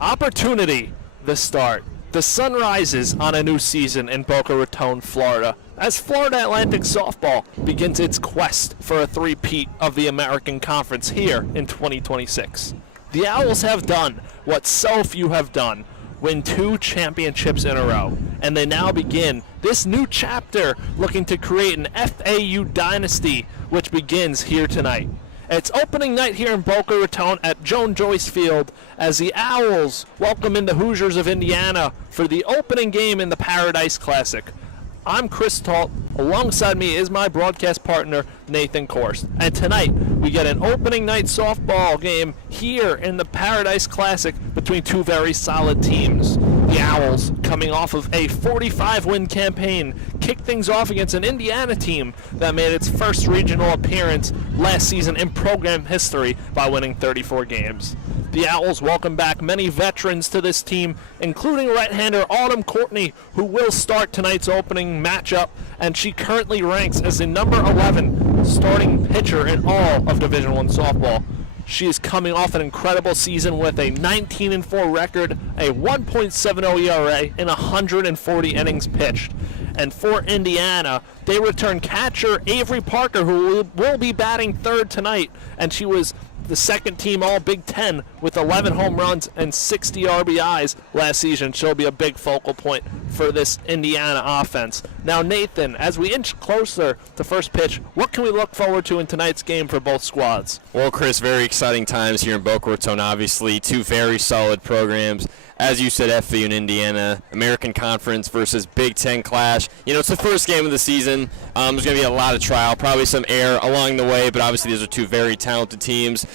Opportunity, the start. The sun rises on a new season in Boca Raton, Florida, as Florida Atlantic softball begins its quest for a three-peat of the American Conference here in 2026. The Owls have done what so few have done, win 2 championships in a row, and they now begin this new chapter looking to create an FAU dynasty, which begins here tonight. It's opening night here in Boca Raton at Joan Joyce Field as the Owls welcome in the Hoosiers of Indiana for the opening game in the Paradise Classic. I'm Chris Talt. Alongside me is my broadcast partner, Nathan Korst. And tonight, we get an opening night softball game here in the Paradise Classic between 2 very solid teams. The Owls, coming off of a 45-win campaign, kicked things off against an Indiana team that made its first regional appearance last season in program history by winning 34 games. The Owls welcome back many veterans to this team, including right-hander Autumn Courtney, who will start tonight's opening matchup, and she currently ranks as the number 11 starting pitcher in all of Division I softball. She is coming off an incredible season with a 19-4 record, a 1.70 ERA, and 140 innings pitched. And for Indiana, they return catcher Avery Parker, who will be batting third tonight, and she was the second team all Big Ten with 11 home runs and 60 RBIs last season. She'll be a big focal point for this Indiana offense. Now, Nathan, as we inch closer to first pitch, what can we look forward to in tonight's game for both squads? Well, Chris, very exciting times here in Boca Raton, obviously. 2 very solid programs. As you said, FAU and Indiana, American Conference versus Big Ten clash. You know, it's the first game of the season. There's going to be a lot of trial, probably some air along the way, but obviously these are 2 very talented teams.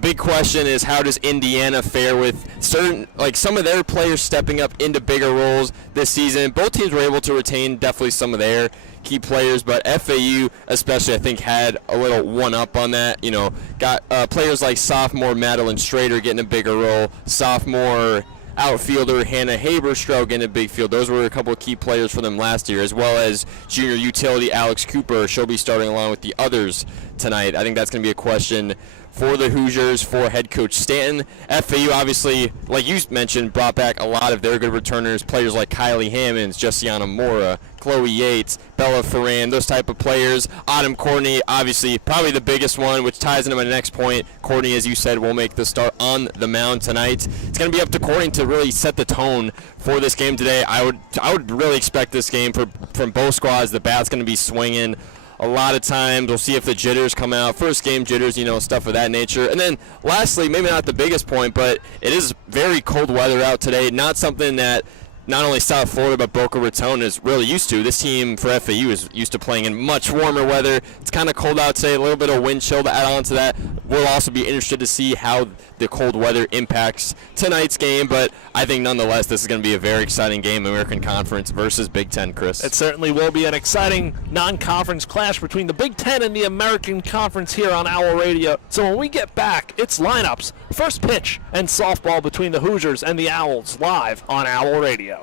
Big question is, how does Indiana fare with some of their players stepping up into bigger roles this season? Both teams were able to retain definitely some of their key players, but FAU especially, I think, had a little one-up on that. You know, got players like sophomore Madeline Strader getting a bigger role, sophomore outfielder Hannah Haberstroh getting a big field. Those were a couple of key players for them last year, as well as junior utility Alex Cooper. She'll be starting along with the others tonight. I think that's going to be a question for the Hoosiers, for head coach Stanton. FAU, obviously, like you mentioned, brought back a lot of their good returners, players like Kylie Hammonds, Justiana Mora, Chloe Yates, Bella Ferran, those type of players. Autumn Courtney, obviously, probably the biggest one, which ties into my next point. Courtney, as you said, will make the start on the mound tonight. It's going to be up to Courtney to really set the tone for this game today. I would really expect this game from both squads. The bat's going to be swinging a lot of times. We'll see if the jitters come out. First game jitters, you know, stuff of that nature. And then lastly, maybe not the biggest point, but it is very cold weather out today. Not something that not only South Florida but Boca Raton is really used to. This team for FAU is used to playing in much warmer weather. It's kind of cold out today, a little bit of wind chill to add on to that. We'll also be interested to see how the cold weather impacts tonight's game, but I think nonetheless this is going to be a very exciting game, American Conference versus Big Ten, Chris. It certainly will be an exciting non-conference clash between the Big Ten and the American Conference here on Owl Radio. So when we get back, it's lineups, first pitch, and softball between the Hoosiers and the Owls live on Owl Radio.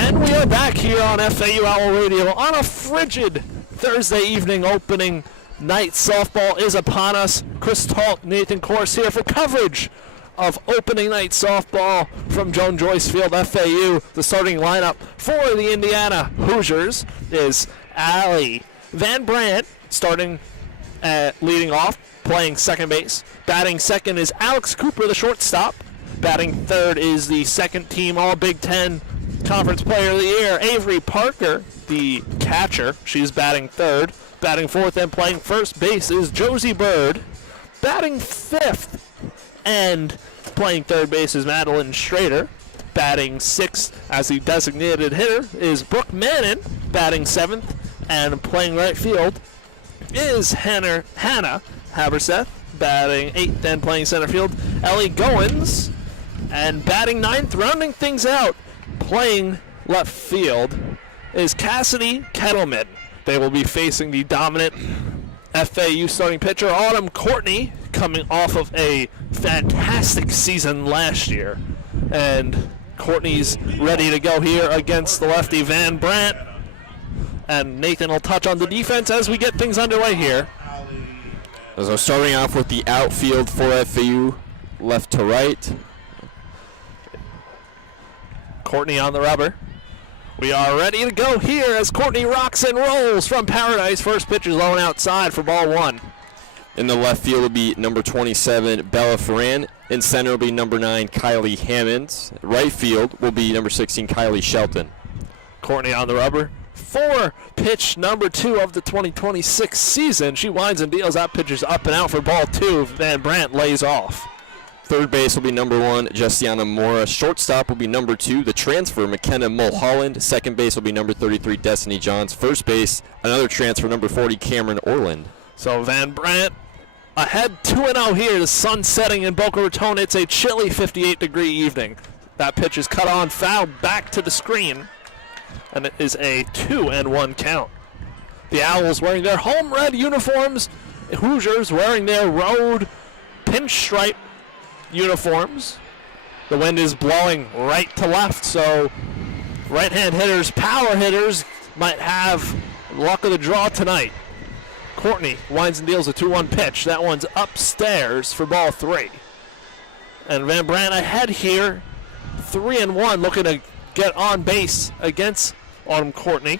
And we are back here on FAU Owl Radio on a frigid Thursday evening. Opening night softball is upon us. Chris Talt, Nathan Korst here for coverage of opening night softball from Joan Joyce Field, FAU. The starting lineup for the Indiana Hoosiers is Allie Van Brandt starting leading off, playing second base. Batting second is Alex Cooper, the shortstop. Batting third is the second team All-Big Ten Conference Player of the Year, Avery Parker, the catcher. She's batting third. Batting fourth and playing first base is Josie Bird. Batting fifth and playing third base is Madeline Schrader. Batting sixth as the designated hitter is Brooke Mannon. Batting seventh and playing right field is Hannah Haberseth. Batting eighth and playing center field, Ellie Goins. And batting ninth, rounding things out, playing left field, is Cassidy Kettleman. They will be facing the dominant FAU starting pitcher, Autumn Courtney, coming off of a fantastic season last year. And Courtney's ready to go here against the lefty Van Brandt. And Nathan will touch on the defense as we get things underway here. So starting off with the outfield for FAU, left to right. Courtney on the rubber. We are ready to go here as Courtney rocks and rolls from Paradise. First pitch is low and outside for ball one. In the left field will be number 27, Bella Ferran. In center will be number 9, Kylie Hammonds. Right field will be number 16, Kylie Shelton. Courtney on the rubber. For pitch number 2 of the 2026 season. She winds and deals that pitcher's up and out for ball 2. Van Brandt lays off. Third base will be number 1, Jessiana Mora. Shortstop will be number 2, the transfer, McKenna Mulholland. Second base will be number 33, Destiny Johns. First base, another transfer, number 40, Cameron Orland. So Van Brandt ahead 2-0 here. The sun setting in Boca Raton. It's a chilly 58-degree evening. That pitch is cut on, fouled back to the screen. And it is a 2-1 count. The Owls wearing their home red uniforms. Hoosiers wearing their road pinstripe uniforms. The wind is blowing right to left, so right-hand hitters, power hitters, might have luck of the draw tonight. Courtney winds and deals a 2-1 pitch. That one's upstairs for ball 3. And Van Brandt ahead here, 3-1, looking to get on base against Autumn Courtney.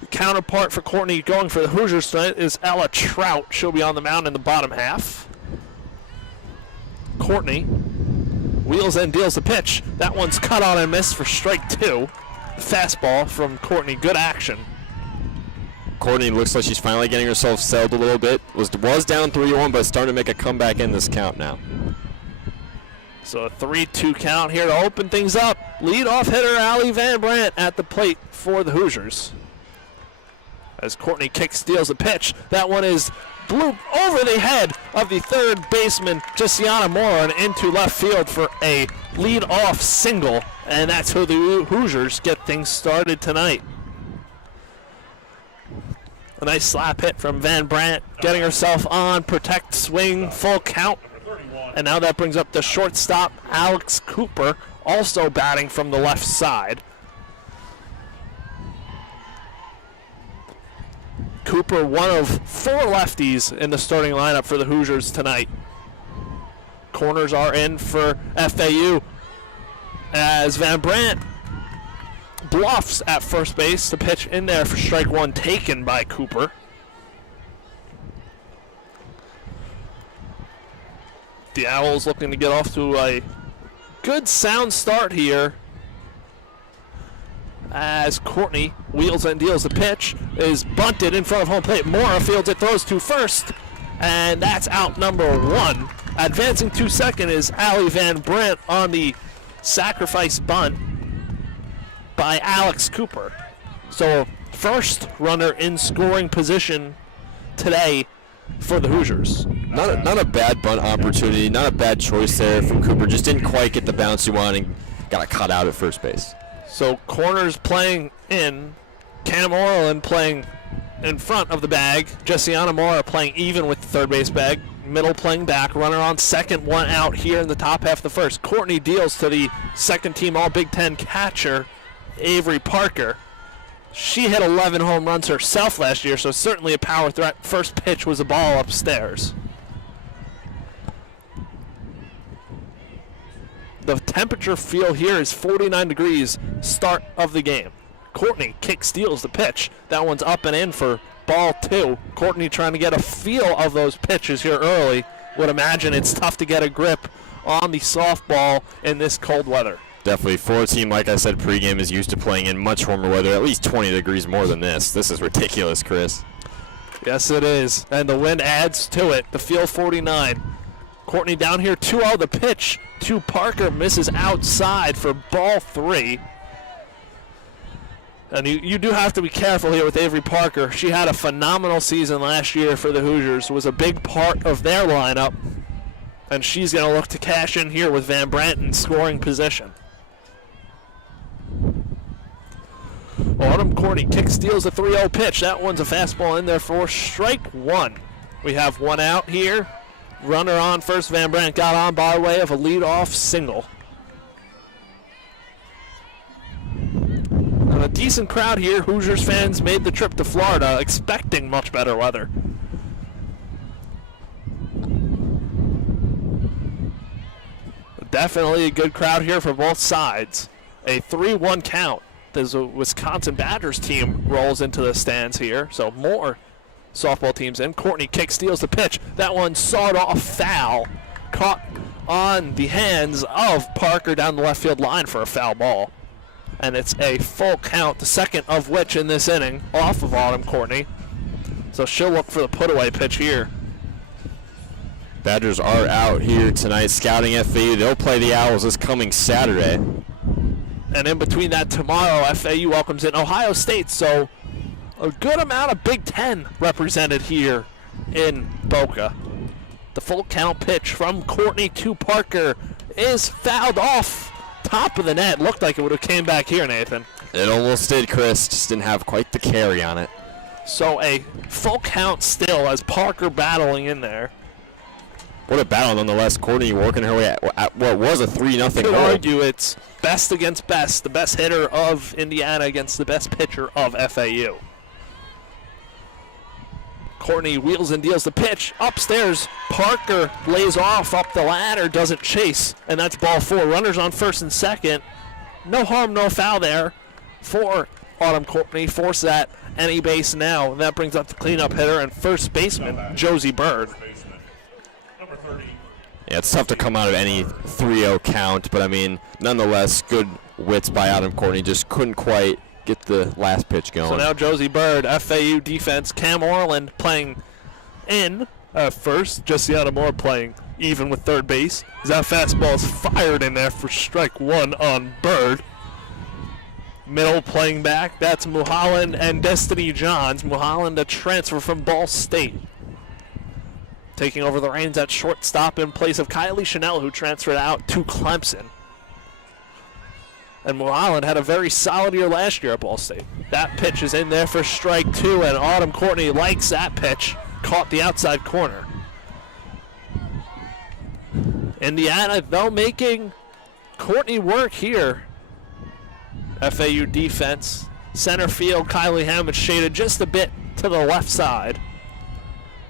The counterpart for Courtney going for the Hoosiers tonight is Ella Trout. She'll be on the mound in the bottom half. Courtney wheels and deals the pitch. That one's cut on and missed for strike 2. Fastball from Courtney. Good action. Courtney looks like she's finally getting herself settled a little bit. Was down 3-1, but starting to make a comeback in this count now. So a 3-2 count here to open things up. Leadoff hitter Allie Van Brandt at the plate for the Hoosiers. As Courtney steals a pitch. That one is blew over the head of the third baseman, Jessiana Moore, into left field for a lead-off single. And that's how the Hoosiers get things started tonight. A nice slap hit from Van Brandt, getting herself on, protect, swing, full count. And now that brings up the shortstop, Alex Cooper, also batting from the left side. Cooper, one of 4 lefties in the starting lineup for the Hoosiers tonight. Corners are in for FAU as Van Brandt bluffs at first base. The pitch in there for strike 1 taken by Cooper. The Owls looking to get off to a good sound start here as Courtney wheels and deals the pitch, is bunted in front of home plate. Mora fields it, throws to first, and that's out number 1. Advancing to second is Allie Van Brandt on the sacrifice bunt by Alex Cooper. So first runner in scoring position today for the Hoosiers. Not a bad bunt opportunity, not a bad choice there from Cooper. Just didn't quite get the bounce he wanted and got a cut out at first base. So corners playing in, Cam Orland playing in front of the bag, Jessiana Mora playing even with the third base bag. Middle playing back, runner on second, one out here in the top half of the first. Courtney deals to the second-team All-Big Ten catcher, Avery Parker. She hit 11 home runs herself last year, so certainly a power threat. First pitch was a ball upstairs. The temperature feel here is 49 degrees, start of the game. Courtney steals the pitch. That one's up and in for ball 2. Courtney trying to get a feel of those pitches here early. Would imagine it's tough to get a grip on the softball in this cold weather. Definitely. Florida team, like I said, pregame is used to playing in much warmer weather, at least 20 degrees more than this. This is ridiculous, Chris. Yes, it is. And the wind adds to it. The field 49. Courtney down here 2-0. The pitch to Parker misses outside for ball 3. And you do have to be careful here with Avery Parker. She had a phenomenal season last year for the Hoosiers, was a big part of their lineup. And she's going to look to cash in here with Van Brandt in scoring position. Autumn Courtney steals a 3-0 pitch. That one's a fastball in there for strike 1. We have one out here. Runner on first. Van Brandt got on by way of a leadoff single. And a decent crowd here. Hoosiers fans made the trip to Florida expecting much better weather. Definitely a good crowd here for both sides. A 3-1 count. There's a Wisconsin Badgers team rolls into the stands here, so more softball teams in. Courtney steals the pitch. That one sawed off foul. Caught on the hands of Parker down the left field line for a foul ball. And it's a full count, the second of which in this inning, off of Autumn Courtney. So she'll look for the put-away pitch here. Badgers are out here tonight scouting FAU. They'll play the Owls this coming Saturday. And in between that tomorrow, FAU welcomes in Ohio State. So a good amount of Big Ten represented here in Boca. The full count pitch from Courtney to Parker is fouled off. Top of the net. Looked like it would have came back here, Nathan. It almost did, Chris. Just didn't have quite the carry on it. So a full count still as Parker battling in there. What a battle nonetheless. Courtney working her way at what was a 3-0 Could goal. argue it's best against best. The best hitter of Indiana against the best pitcher of FAU. Courtney wheels and deals the pitch. Upstairs, Parker lays off up the ladder, doesn't chase, and that's ball 4. Runners on first and second. No harm, no foul there for Autumn Courtney. Force that any base now. And that brings up the cleanup hitter and first baseman, Josie Bird. Yeah, it's tough to come out of any 3-0 count, but I mean, nonetheless, good wits by Autumn Courtney. Just couldn't quite get the last pitch going. So now Josie Bird, FAU defense. Cam Orland playing in first. Jesse Moore playing even with third base. That fastball is fired in there for strike 1 on Bird. Middle playing back. That's Mulholland and Destiny Johns. Mulholland, a transfer from Ball State. Taking over the reins at shortstop in place of Kylie Chanel, who transferred out to Clemson. And Mulholland had a very solid year last year at Ball State. That pitch is in there for strike 2, and Autumn Courtney likes that pitch. Caught the outside corner. Indiana, though, making Courtney work here. FAU defense. Center field, Kylie Hammond shaded just a bit to the left side.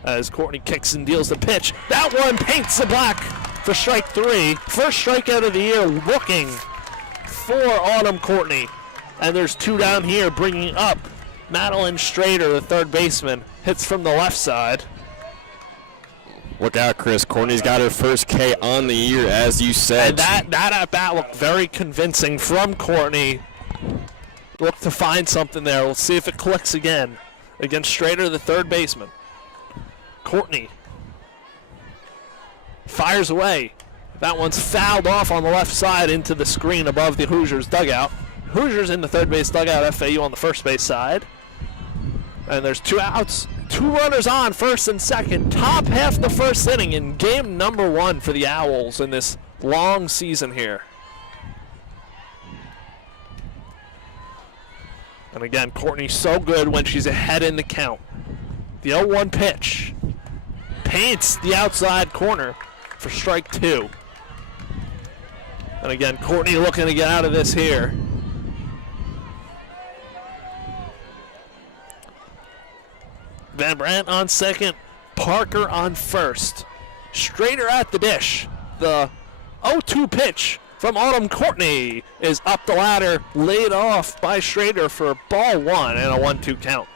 As Courtney kicks and deals the pitch. That one paints the black for strike 3. First strikeout of the year looking for Autumn Courtney. And there's 2 down here, bringing up Madeline Strader, the third baseman. Hits from the left side. Look out, Chris. Courtney's got her first K on the year, as you said. And that at-bat looked very convincing from Courtney. Look to find something there. We'll see if it clicks again against Strader, the third baseman. Courtney fires away. That one's fouled off on the left side into the screen above the Hoosiers dugout. Hoosiers in the third base dugout, FAU on the first base side. And there's 2 outs, 2 runners on first and second. Top half the first inning in game number 1 for the Owls in this long season here. And again, Courtney's so good when she's ahead in the count. The 0-1 pitch. paints the outside corner for strike 2. And again, Courtney looking to get out of this here. Van Brandt on second, Parker on first. Strader at the dish. The 0-2 pitch from Autumn Courtney is up the ladder, laid off by Strader for ball 1 and a 1-2 count.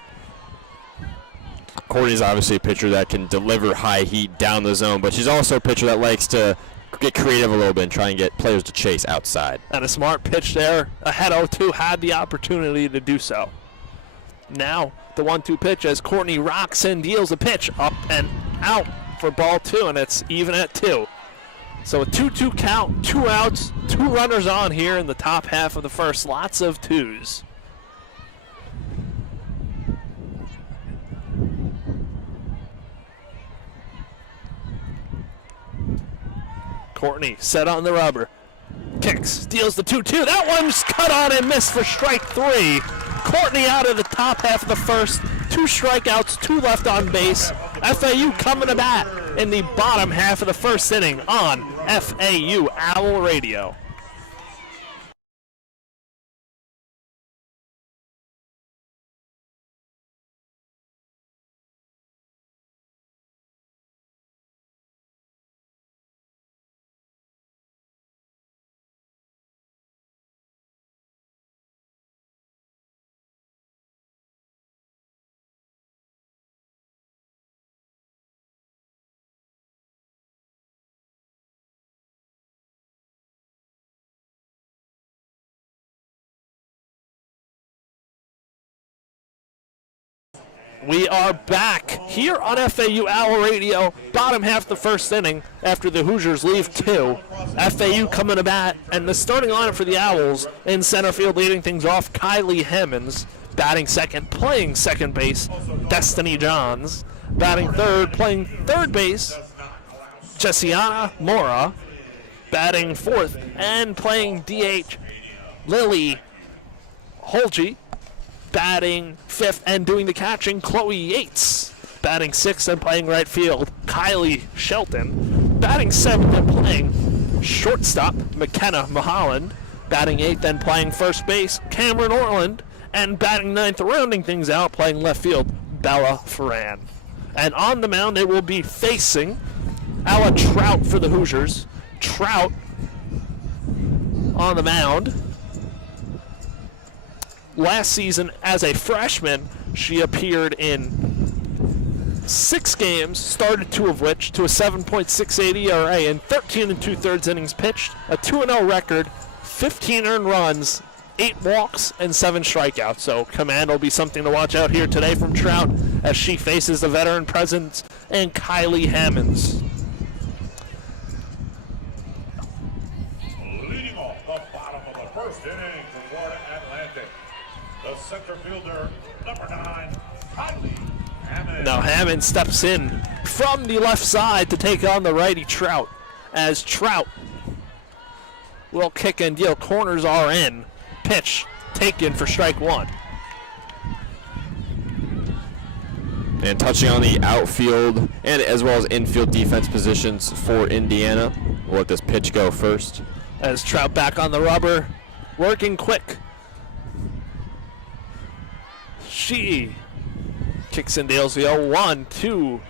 Courtney's obviously a pitcher that can deliver high heat down the zone, but she's also a pitcher that likes to get creative a little bit and try and get players to chase outside. And a smart pitch there. Ahead 0-2, had the opportunity to do so. Now the 1-2 pitch as Courtney rocks and deals a pitch up and out for ball 2, and it's even at 2. So a 2-2 count, 2 outs, 2 runners on here in the top half of the first. Lots of 2s. Courtney set on the rubber. Kicks, deals the 2-2. That one's cut on and missed for strike 3. Courtney out of the top half of the first. 2 strikeouts, 2 left on base. FAU coming to bat in the bottom half of the first inning on FAU Owl Radio. We are back here on FAU Owl Radio, bottom half of the first inning after the Hoosiers leave 2. FAU coming to bat, and the starting lineup for the Owls in center field leading things off, Kylie Hammonds, batting second, playing second base, Destiny Johns, batting third, playing third base, Jessiana Mora, batting fourth, and playing DH, Lily Holge, batting fifth and doing the catching, Chloe Yates. Batting sixth and playing right field, Kylie Shelton. Batting seventh and playing shortstop, McKenna Maholland. Batting eighth and playing first base, Cameron Orland. And batting ninth, rounding things out, playing left field, Bella Ferran. And on the mound, they will be facing Ella Trout for the Hoosiers. Trout on the mound. Last season, as a freshman, she appeared in 6 games, started 2 of which, to a 7.68 ERA in 13 2/3 innings pitched, a 2-0 record, 15 earned runs, 8 walks, and 7 strikeouts. So command will be something to watch out here today from Trout as she faces the veteran presence and Kylie Hammonds. Leading off the bottom of the first inning for Florida Atlantic, the center fielder, number 9, Kylie Hammonds. Now Hammond steps in from the left side to take on the righty Trout, as Trout will kick and deal. Corners are in. Pitch taken for strike 1. And touching on the outfield and as well as infield defense positions for Indiana. We'll let this pitch go first. As Trout back on the rubber, working quick. She kicks and deals the 0-1 to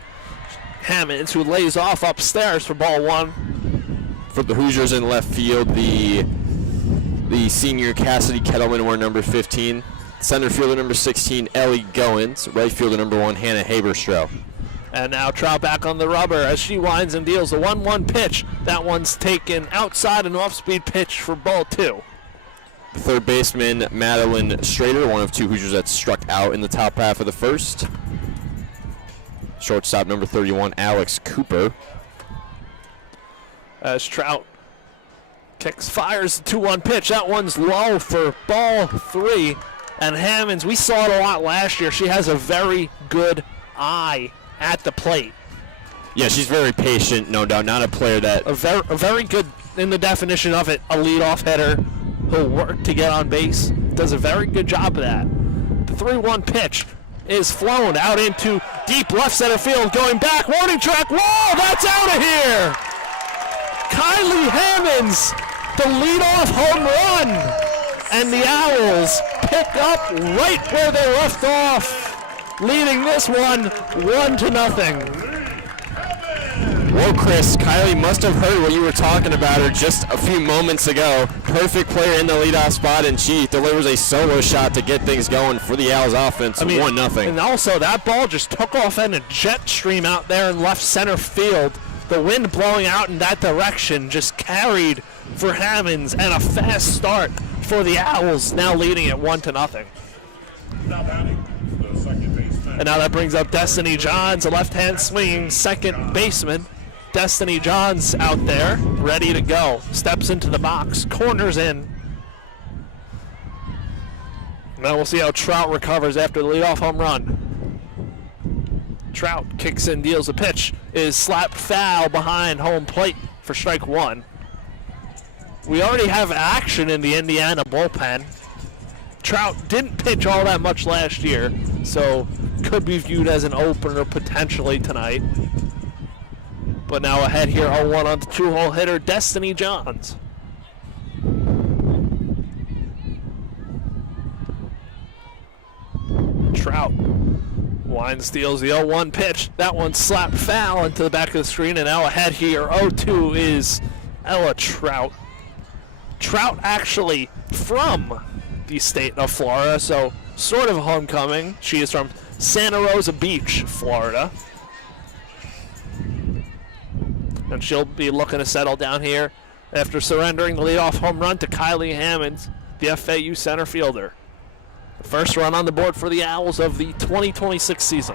Hammonds, who lays off upstairs for ball 1. For the Hoosiers in left field, the senior Cassidy Kettleman wore number 15. Center fielder number 16, Ellie Goins. Right fielder number 1, Hannah Haberstroh. And now Trout back on the rubber as she winds and deals the 1-1 pitch. That one's taken outside, an off-speed pitch for ball 2. Third baseman Madeline Strader, one of 2 Hoosiers that struck out in the top half of the first. Shortstop number 31, Alex Cooper. As Trout kicks, fires the 2-1 pitch. That one's low for ball 3. And Hammonds, we saw it a lot last year. She has a very good eye at the plate. Yeah, she's very patient, no doubt. Not a player that... A very good, in the definition of it, a leadoff hitter who'll work to get on base. Does a very good job of that. The 3-1 pitch is flown out into deep left center field, going back, warning track, whoa, that's out of here! Kylie Hammonds, the leadoff home run, and the Owls pick up right where they left off, leading this one 1-0. Well, Chris, Kylie must have heard what you were talking about her just a few moments ago. Perfect player in the leadoff spot, and she delivers a solo shot to get things going for the Owls offense. 1-0. And also, that ball just took off in a jet stream out there in left center field. The wind blowing out in that direction just carried for Hammonds, and a fast start for the Owls, now leading at 1-0. Now batting, the second baseman. And now that brings up Destiny Johns, a left-hand swinging second baseman. Destiny Johns out there, ready to go. Steps into the box, corners in. Now we'll see how Trout recovers after the leadoff home run. Trout kicks in, deals a pitch, is slapped foul behind home plate for strike one. We already have action in the Indiana bullpen. Trout didn't pitch all that much last year, so could be viewed as an opener potentially tonight. But now ahead here, 0-1 on the two-hole hitter, Destiny Johns. Trout winds, steals the 0-1 pitch. That one slapped foul into the back of the screen, and now ahead here, 0-2 is Ella Trout. Trout actually from the state of Florida, so sort of a homecoming. She is from Santa Rosa Beach, Florida. And she'll be looking to settle down here after surrendering the leadoff home run to Kylie Hammonds, the FAU center fielder. The first run on the board for the Owls of the 2026 season.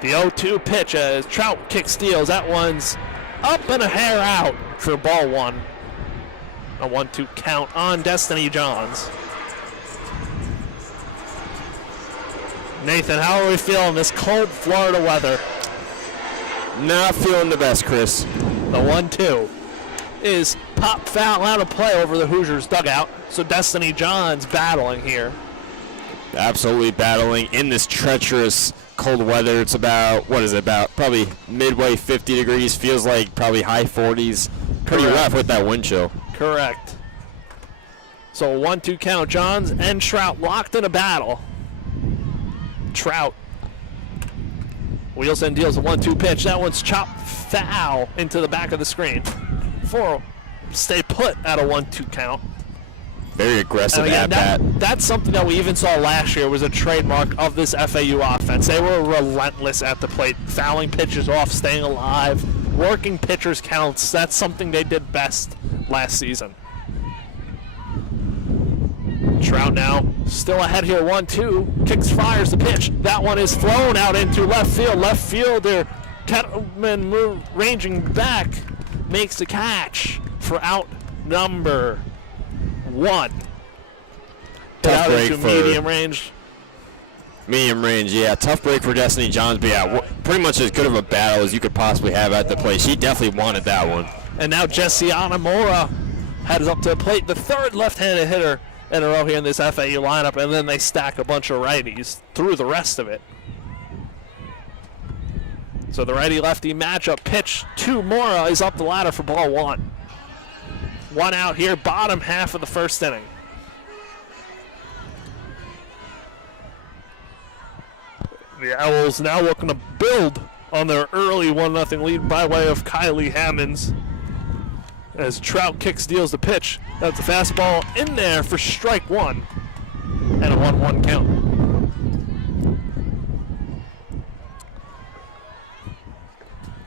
The 0-2 pitch as Trout kick steals. That one's up and a hair out for ball one. A 1-2 count on Destiny Johns. Nathan, how are we feeling this cold Florida weather? Not feeling the best, Chris. The 1-2 is pop foul out of play over the Hoosiers dugout. So Destiny Johns battling here. Absolutely battling in this treacherous cold weather. It's about, what is it, about probably midway 50 degrees. Feels like probably high 40s. Pretty rough with that wind chill. Correct. So a 1-2 count. Johns and Trout locked in a battle. Trout wheels and deals a 1-2 pitch. That one's chopped foul into the back of the screen. For stay put at a 1-2 count. Very aggressive at bat. That's something that we even saw last year was a trademark of this FAU offense. They were relentless at the plate, fouling pitches off, staying alive, working pitchers' counts. That's something they did best last season. Trout now still ahead here, 1-2, kicks, fires the pitch. That one is thrown out into left field. Left fielder Kettleman ranging back, makes the catch for out number 1. Tough out break into for medium range. Medium range, yeah. Tough break for Destiny Johns, but yeah, pretty much as good of a battle as you could possibly have at the plate. She definitely wanted that one. And now Jessiana Mora heads up to the plate, the third left-handed hitter in a row here in this FAU lineup, and then they stack a bunch of righties through the rest of it. So the righty-lefty matchup pitch to Mora is up the ladder for ball one. One out here, bottom half of the first inning. The Owls now looking to build on their early 1-0 lead by way of Kylie Hammonds. As Trout kicks, deals the pitch. That's a fastball in there for strike one. And a 1-1 count.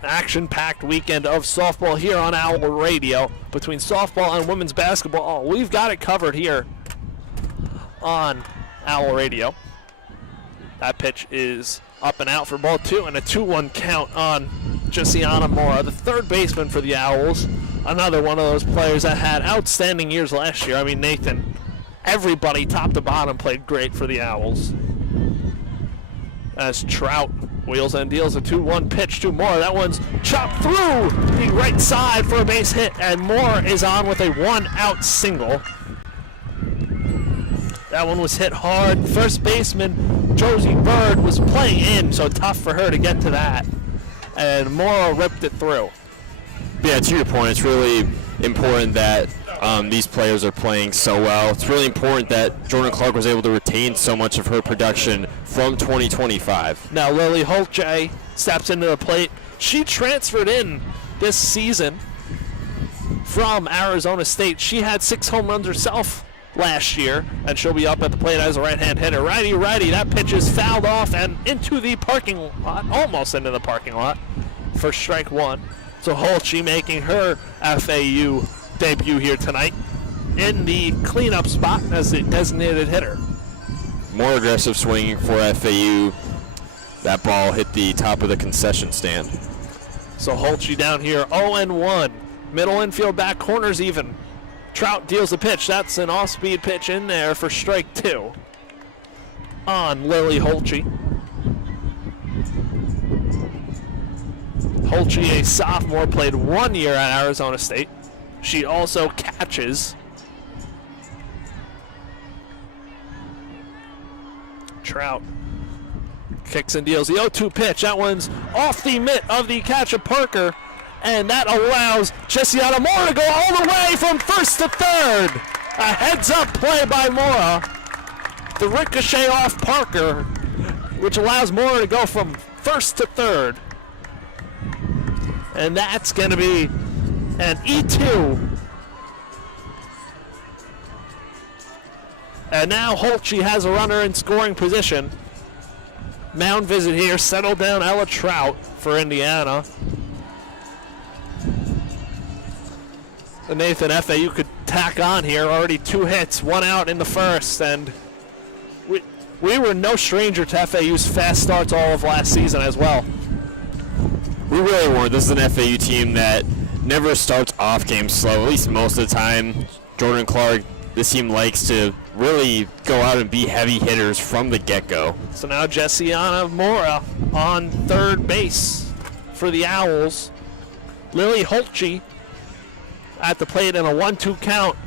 Action-packed weekend of softball here on Owl Radio. Between softball and women's basketball, we've got it covered here on Owl Radio. That pitch is up and out for ball two, and a 2-1 count on Jessiana Mora, the third baseman for the Owls. Another one of those players that had outstanding years last year. I mean, Nathan, everybody top to bottom played great for the Owls. As Trout wheels and deals a 2-1 pitch to Moore. That one's chopped through the right side for a base hit, and Moore is on with a 1-out single. That one was hit hard. First baseman Josie Bird was playing in, so tough for her to get to that. And Morrow ripped it through. Yeah, to your point, it's really important that these players are playing so well. It's really important that Jordan Clark was able to retain so much of her production from 2025. Now Lily Holtje steps into the plate. She transferred in this season from Arizona State. She had 6 home runs herself last year, and she'll be up at the plate as a right-hand hitter. Righty, that pitch is fouled off and into the parking lot, almost into the parking lot, for strike 1. So Holtje making her FAU debut here tonight in the cleanup spot as the designated hitter. More aggressive swinging for FAU. That ball hit the top of the concession stand. So Holtje down here, 0-1. Middle infield, back corners even. Trout deals the pitch. That's an off-speed pitch in there for strike 2 on Lily Holtje. Holtje, a sophomore, played 1 year at Arizona State. She also catches. Trout kicks and deals the 0-2 pitch. That one's off the mitt of the catcher Parker, and that allows Jessiana Mora to go all the way from first to third. A heads-up play by Mora. The ricochet off Parker, which allows Mora to go from first to third. And that's going to be an E2. And now Holtje has a runner in scoring position. Mound visit here, settled down Ella Trout for Indiana. And Nathan, FAU could tack on here. Already 2 hits, 1 out in the first, and we were no stranger to FAU's fast starts all of last season as well. We really weren't. This is an FAU team that never starts off games slow, at least most of the time. Jordan Clark, this team likes to really go out and be heavy hitters from the get-go. So now Jessiana Mora on third base for the Owls. Lily Holtje at the plate in a 1-2 count.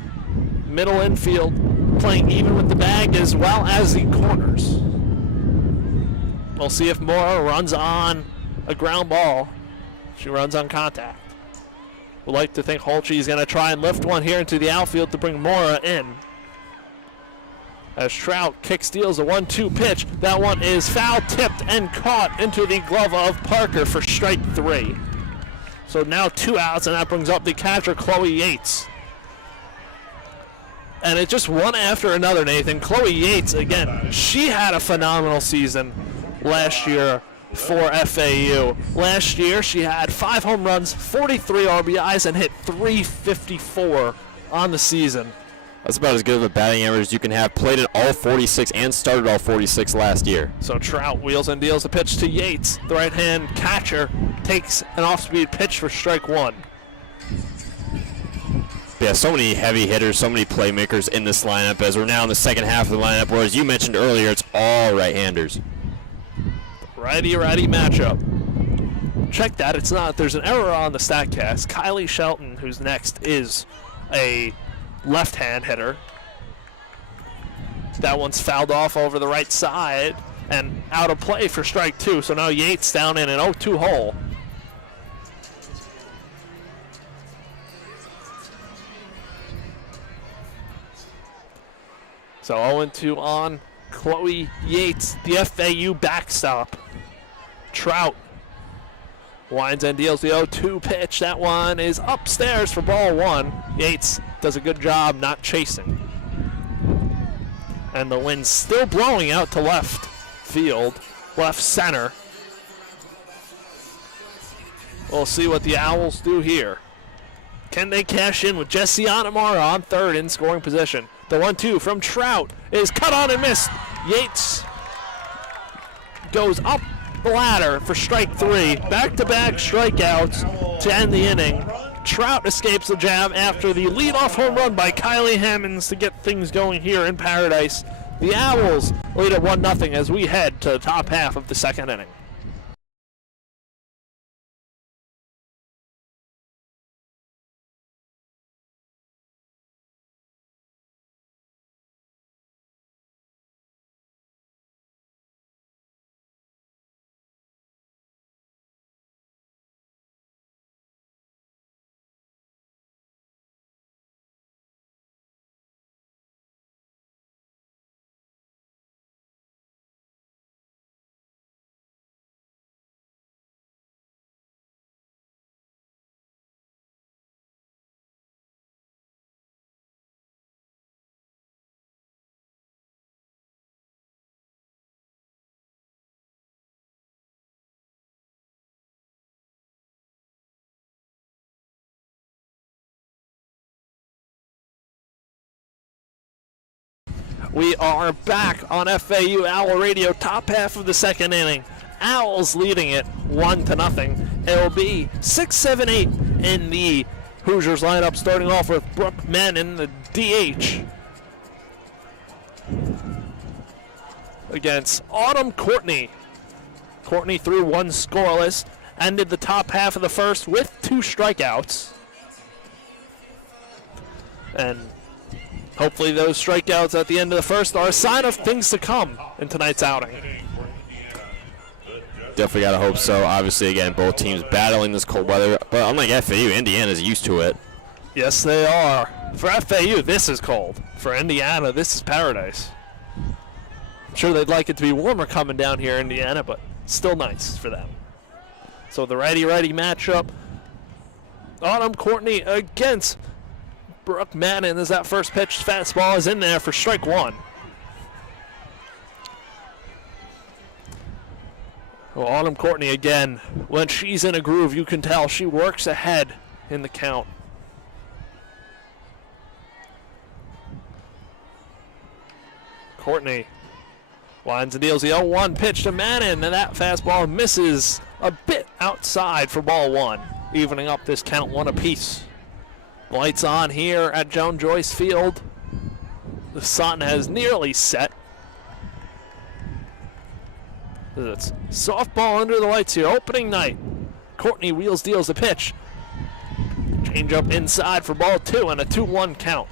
Middle infield playing even with the bag as well as the corners. We'll see if Mora runs on a ground ball. She runs on contact. We'd like to think Holtje is going to try and lift one here into the outfield to bring Mora in. As Trout steals a 1-2 pitch. That one is foul tipped and caught into the glove of Parker for strike 3. So now 2 outs, and that brings up the catcher, Chloe Yates. And it's just one after another, Nathan. Chloe Yates, again, she had a phenomenal season last year for FAU. Last year, she had 5 home runs, 43 RBIs, and hit .354 on the season. That's about as good of a batting average as you can have. Played in all 46 and started all 46 last year. So Trout wheels and deals a pitch to Yates. The right-hand catcher takes an off-speed pitch for strike 1. Yeah, so many heavy hitters, so many playmakers in this lineup as we're now in the second half of the lineup, where, as you mentioned earlier, it's all right-handers. Righty matchup. Check that. It's not. There's an error on the StatCast. Kylie Shelton, who's next, is a left-hand hitter. That one's fouled off over the right side and out of play for strike 2. So now Yates down in an 0-2 hole. So 0-2 on Chloe Yates, the FAU backstop. Trout winds and deals the 0-2 pitch. That one is upstairs for ball 1. Yates does a good job not chasing. And the wind's still blowing out to left field, left center. We'll see what the Owls do here. Can they cash in with Jessiana Mara on third in scoring position? The 1-2 from Trout is cut on and missed. Yates goes up the ladder for strike 3. Back-to-back strikeouts to end the inning. Trout escapes the jab after the leadoff home run by Kylie Hammonds to get things going here in Paradise. The Owls lead at 1-0 as we head to the top half of the second inning. We are back on FAU Owl Radio, top half of the second inning. Owls leading it 1-0. It will be 6-7-8 in the Hoosiers lineup, starting off with Brooke Manning, the DH, against Autumn Courtney. Courtney threw one scoreless, ended the top half of the first with 2 strikeouts. And hopefully those strikeouts at the end of the first are a sign of things to come in tonight's outing. Definitely got to hope so. Obviously, again, both teams battling this cold weather. But unlike FAU, Indiana's used to it. Yes, they are. For FAU, this is cold. For Indiana, this is paradise. I'm sure they'd like it to be warmer coming down here, Indiana, but still nice for them. So the righty-righty matchup. Autumn Courtney against Brooke Manning as that first pitch fastball is in there for strike one. Well, Autumn Courtney again, when she's in a groove, you can tell she works ahead in the count. Courtney winds and deals the 0-1 pitch to Manning, and that fastball misses a bit outside for ball one, evening up this count 1 apiece. Lights on here at Joan Joyce Field. The sun has nearly set. It's softball under the lights here, opening night. Courtney wheels deals the pitch. Change up inside for ball 2 and a 2-1 count.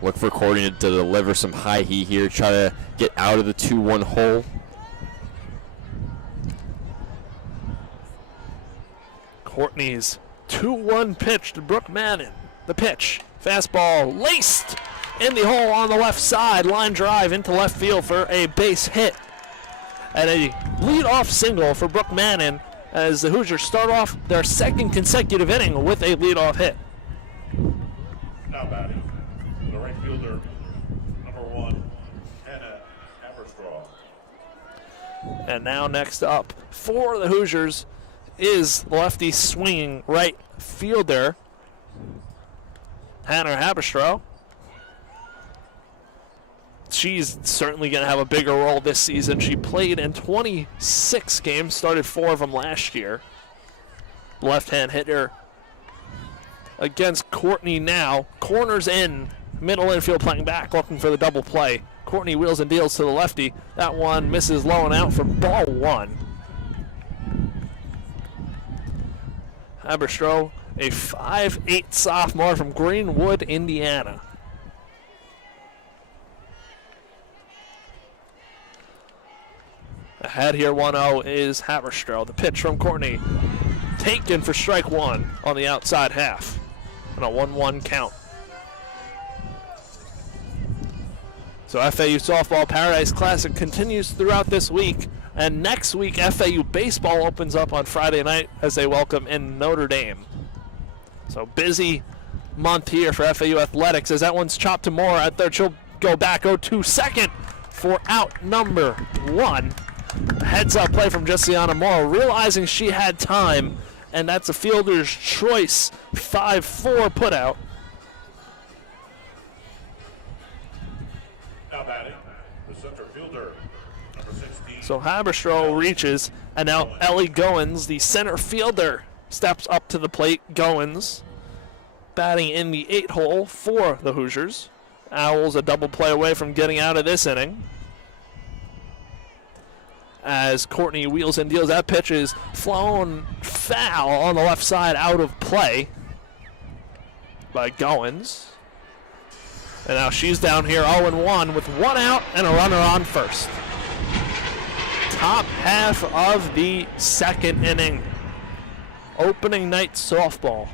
Look for Courtney to deliver some high heat here, try to get out of the 2-1 hole. Courtney's 2-1 pitch to Brooke Manning. The pitch, fastball laced in the hole on the left side. Line drive into left field for a base hit. And a leadoff single for Brooke Manning as the Hoosiers start off their second consecutive inning with a leadoff hit. Now batting, the right fielder, number 1, Hannah Aberstraw. And now next up for the Hoosiers is lefty swinging right fielder Hannah Haberstroh. She's certainly going to have a bigger role this season. She played in 26 games, started 4 of them last year. Left-hand hitter against Courtney now. Corners in, middle infield playing back, looking for the double play. Courtney wheels and deals to the lefty. That one misses low and out for ball 1. Haberstroh, a 5'8" sophomore from Greenwood, Indiana. Ahead here 1-0 is Haberstroh. The pitch from Courtney taken for strike 1 on the outside half. And a 1-1 count. So FAU Softball Paradise Classic continues throughout this week. And next week, FAU Baseball opens up on Friday night as they welcome in Notre Dame. So busy month here for FAU Athletics as that one's chopped to Moore at third. She'll go back 0-2 second for out number 1. A heads-up play from Jessiana Moore, realizing she had time, and that's a fielder's choice 5-4 putout. Now batting, the center fielder, number 16. So Haberstroh reaches, and now Ellie Goins, the center fielder, steps up to the plate. Goins batting in the 8 hole for the Hoosiers. Owls a double play away from getting out of this inning. As Courtney wheels and deals, that pitch is flown foul on the left side, out of play by Goins. And now she's down here 0-1 with 1 out and a runner on first. Top half of the second inning. Opening night softball.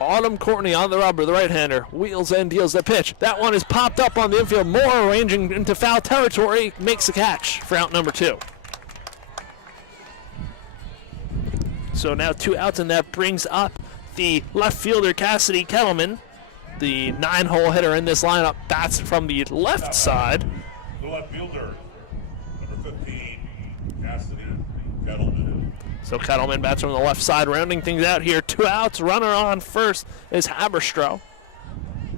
Autumn Courtney on the rubber, the right-hander, wheels and deals the pitch. That one is popped up on the infield. Moore ranging into foul territory, makes the catch for out number 2. So now 2 outs, and that brings up the left fielder, Cassidy Kettleman. The 9-hole hitter in this lineup bats from the left side. The left fielder, number 15, Cassidy Kettleman. So Kettleman bats from the left side, rounding things out here. 2 outs, runner on first is Haberstroh.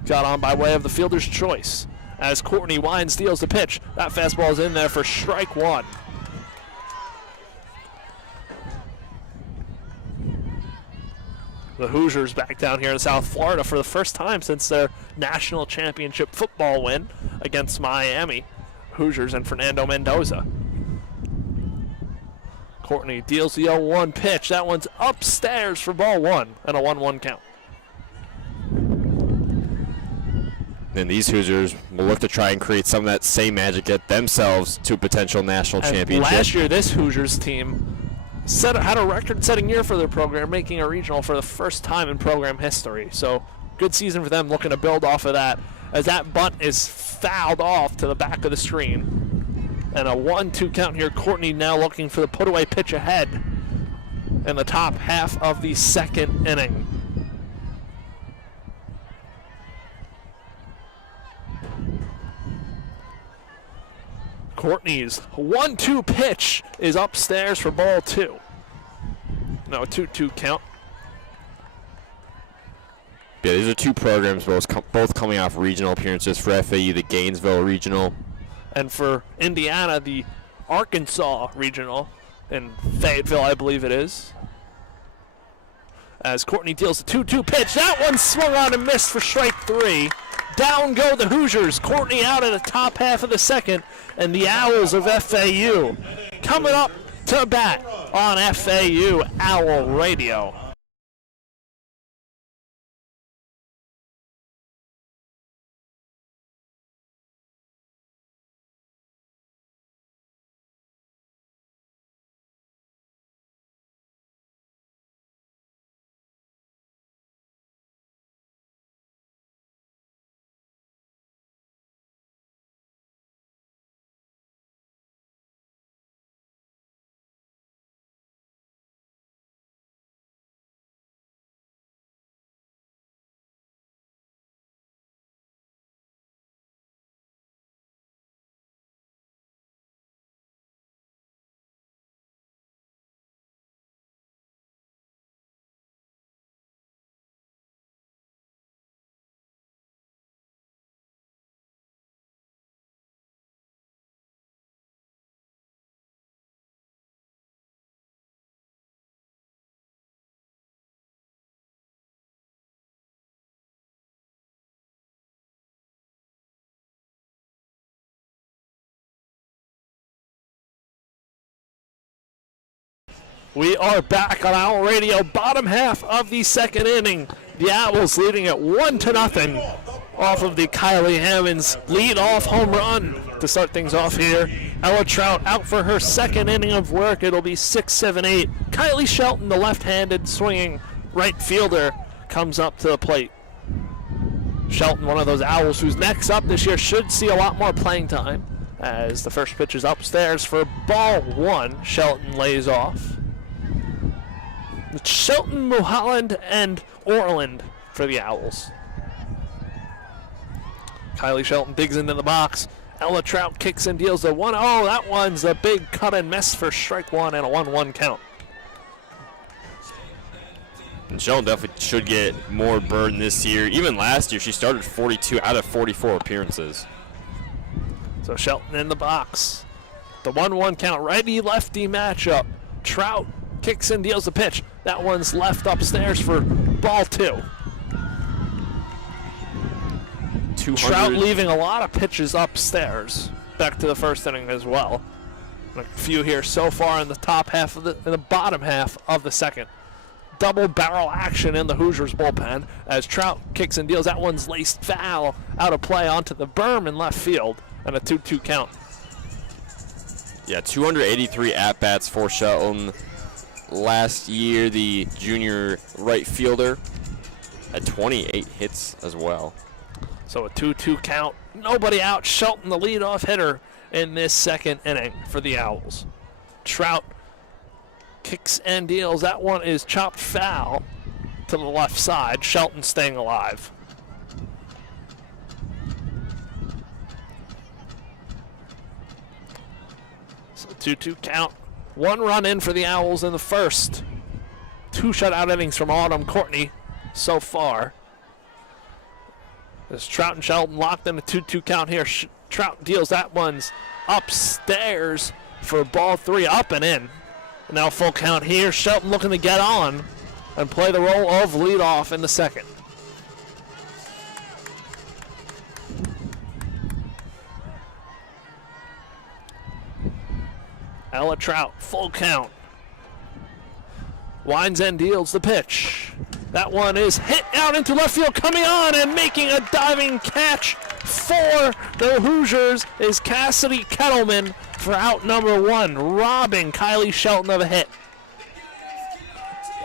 Got on by way of the fielder's choice. As Courtney Wine steals the pitch, that fastball is in there for strike 1. The Hoosiers back down here in South Florida for the first time since their national championship football win against Miami. Hoosiers and Fernando Mendoza. Courtney deals the 0-1 pitch. That one's upstairs for ball 1 and a 1-1 count. And these Hoosiers will look to try and create some of that same magic, get themselves to a potential national championship. Last year, this Hoosiers team had a record-setting year for their program, making a regional for the first time in program history. So good season for them, looking to build off of that, as that bunt is fouled off to the back of the screen. And a 1-2 count here. Courtney now looking for the put-away pitch ahead in the top half of the second inning. Courtney's 1-2 pitch is upstairs for ball 2. No, 2-2 count. Yeah, these are 2 programs both coming off regional appearances. For FAU, the Gainesville Regional. And for Indiana, the Arkansas Regional in Fayetteville, I believe it is. As Courtney deals the 2-2 pitch. That one swung on and missed for strike 3. Down go the Hoosiers. Courtney out at the top half of the second. And the Owls of FAU coming up to bat on FAU Owl Radio. We are back on Owl Radio, bottom half of the second inning. The Owls leading at 1-0 off of the Kylie Hammonds lead-off home run to start things off here. Ella Trout out for her second inning of work. It'll be 6-7-8. Kylie Shelton, the left-handed swinging right fielder, comes up to the plate. Shelton, one of those Owls who's next up this year, should see a lot more playing time, as the first pitch is upstairs for ball 1. Shelton lays off. Shelton, Mulholland, and Orland for the Owls. Kylie Shelton digs into the box. Ella Trout kicks and deals the 1-0. That one's a big cut and miss for strike 1 and a 1-1 count. And Shelton definitely should get more burden this year. Even last year, she started 42 out of 44 appearances. So Shelton in the box. The 1-1 count, righty-lefty matchup. Trout kicks and deals the pitch. That one's left upstairs for ball 2. Trout leaving a lot of pitches upstairs. Back to the first inning as well. A few here so far in the top half of the bottom half of the second. Double barrel action in the Hoosiers bullpen as Trout kicks and deals. That one's laced foul out of play onto the berm in left field, and a 2-2 count. Yeah, 283 at-bats for Shelton. Last year, the junior right fielder had 28 hits as well. So a 2-2 count. Nobody out. Shelton, the leadoff hitter in this second inning for the Owls. Trout kicks and deals. That one is chopped foul to the left side. Shelton staying alive. So 2-2 count. 1 run in for the Owls in the first. 2 shutout innings from Autumn Courtney so far. As Trout and Shelton locked in a 2-2 count here. Trout deals that one's upstairs for ball 3, up and in. Now full count here. Shelton looking to get on and play the role of leadoff in the second. Ella Trout, full count. Winds and deals the pitch. That one is hit out into left field, coming on and making a diving catch for the Hoosiers is Cassidy Kettleman for out number 1, robbing Kylie Shelton of a hit.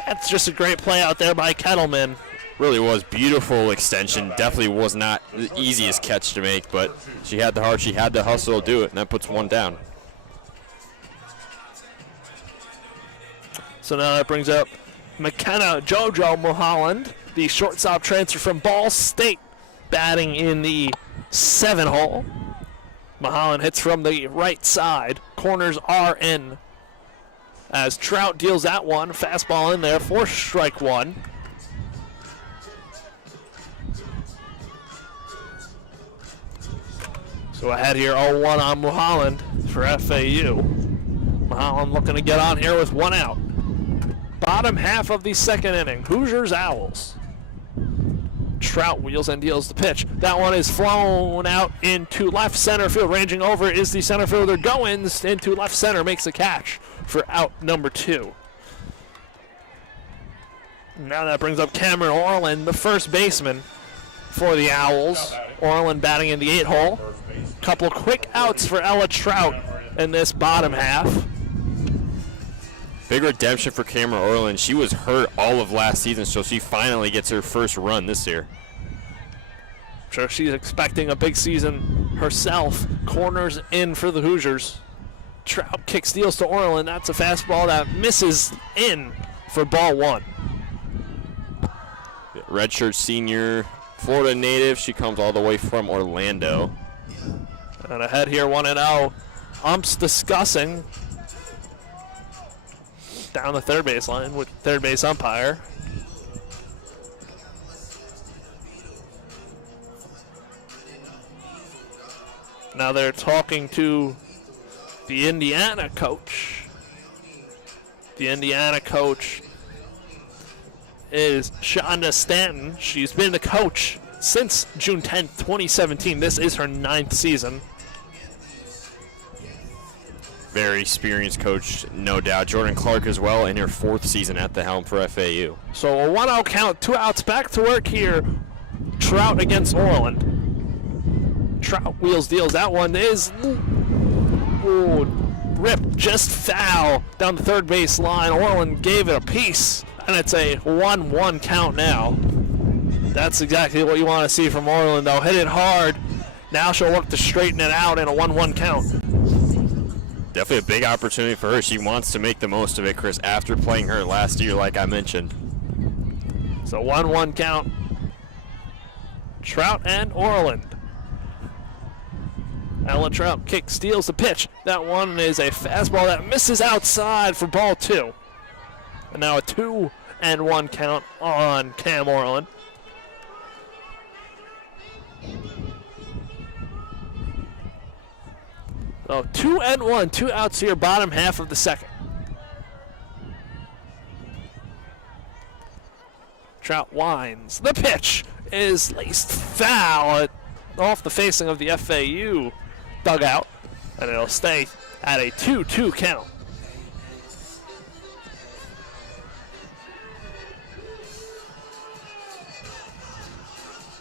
That's just a great play out there by Kettleman. Really was beautiful extension. Definitely was not the easiest catch to make, but she had the heart, she had the hustle to do it, and that puts 1 down. So now that brings up McKenna JoJo Mulholland, the shortstop transfer from Ball State, batting in the 7 hole. Mulholland hits from the right side. Corners are in. As Trout deals that one, fastball in there for strike 1. So ahead here, 0-1 on Mulholland for FAU. Mulholland looking to get on here with 1 out. Bottom half of the second inning, Hoosiers Owls. Trout wheels and deals the pitch. That one is flown out into left center field. Ranging over is the center fielder Goins into left center, makes the catch for out number 2. Now that brings up Cameron Orland, the first baseman for the Owls. Orland batting in the 8 hole. Couple quick outs for Ella Trout in this bottom half. Big redemption for Cameron Orland. She was hurt all of last season, so she finally gets her first run this year. I'm sure she's expecting a big season herself. Corners in for the Hoosiers. Trout kick steals to Orland. That's a fastball that misses in for ball 1. Redshirt senior, Florida native. She comes all the way from Orlando. And ahead here, 1-0. Umps discussing down the third base line with third base umpire. Now they're talking to the Indiana coach. The Indiana coach is Shonda Stanton. She's been the coach since June 10th, 2017. This is her 9th season. Very experienced coach, no doubt. Jordan Clark as well in her 4th season at the helm for FAU. So a 1-0 count, 2 outs, back to work here. Trout against Orland. Trout wheels deals. That one is ripped just foul down the third base line. Orland gave it a piece, and it's a 1-1 count now. That's exactly what you want to see from Orland, though. Hit it hard. Now she'll look to straighten it out in a 1-1 count. Definitely a big opportunity for her. She wants to make the most of it, Chris, after playing her last year, like I mentioned. So 1-1 count. Trout and Orland. Ella Trout kick steals the pitch. That one is a fastball that misses outside for ball 2. And now a 2-1 count on Cam Orland. So 2-1, 2 outs here, bottom half of the second. Trout winds. The pitch is laced foul off the facing of the FAU dugout, and it'll stay at a 2-2 count.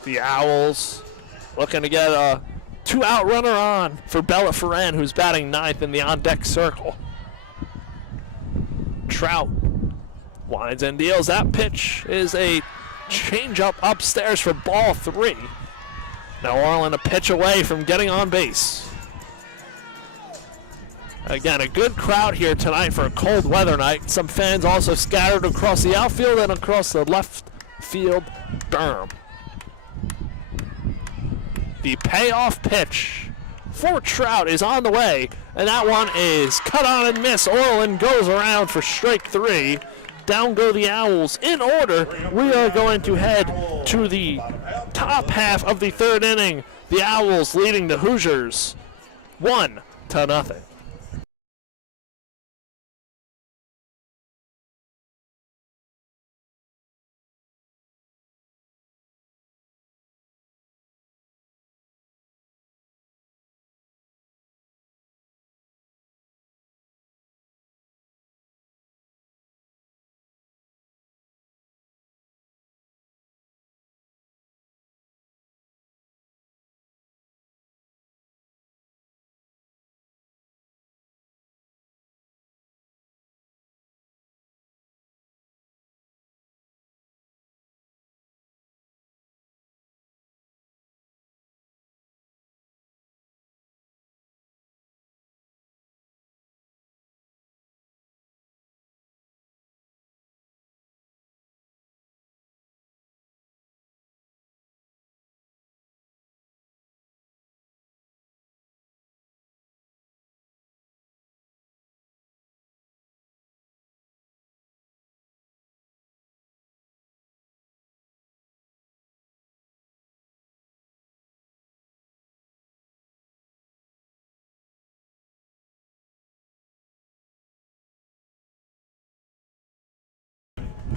The Owls looking to get a 2-out runner on for Bella Ferran, who's batting 9th in the on-deck circle. Trout winds and deals. That pitch is a change-up upstairs for ball 3. Now Orland a pitch away from getting on base. Again, a good crowd here tonight for a cold weather night. Some fans also scattered across the outfield and across the left field berm. The payoff pitch for Trout is on the way. And that one is cut on and miss. Orland goes around for strike 3. Down go the Owls. In order, we are going to head to the top half of the 3rd inning. The Owls leading the Hoosiers 1-0.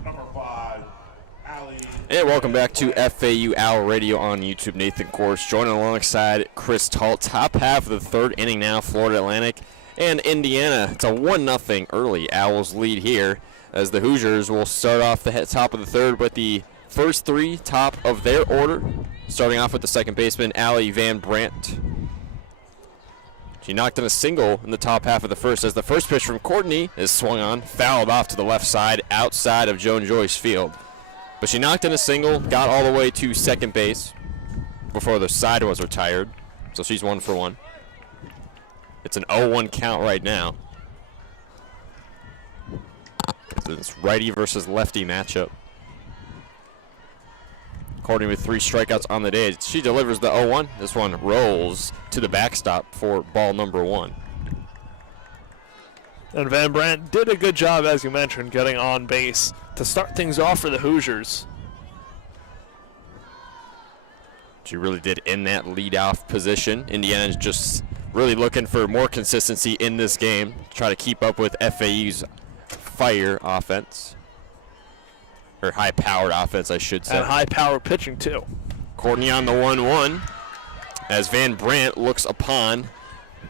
Number 5, Ali. And welcome back to FAU Owl Radio on YouTube. Nathan Korst joining alongside Chris Talt. Top half of the 3rd inning now, Florida Atlantic and Indiana. It's a 1-0 early Owls lead here as the Hoosiers will start off the top of the 3rd with the first 3 top of their order. Starting off with the second baseman, Ali Van Brandt. She knocked in a single in the top half of the 1st as the first pitch from Courtney is swung on, fouled off to the left side outside of Joan Joyce Field. But she knocked in a single, got all the way to 2nd base before the side was retired. So she's 1 for 1. It's an 0-1 count right now. It's righty versus lefty matchup. Courtney with 3 strikeouts on the day. She delivers the 0-1. This one rolls to the backstop for ball number 1. And Van Brandt did a good job, as you mentioned, getting on base to start things off for the Hoosiers. She really did in that leadoff position. Indiana's just really looking for more consistency in this game, try to keep up with FAU's fire offense. Or high-powered offense, I should say. And high-powered pitching, too. Courtney on the 1-1 as Van Brandt looks upon,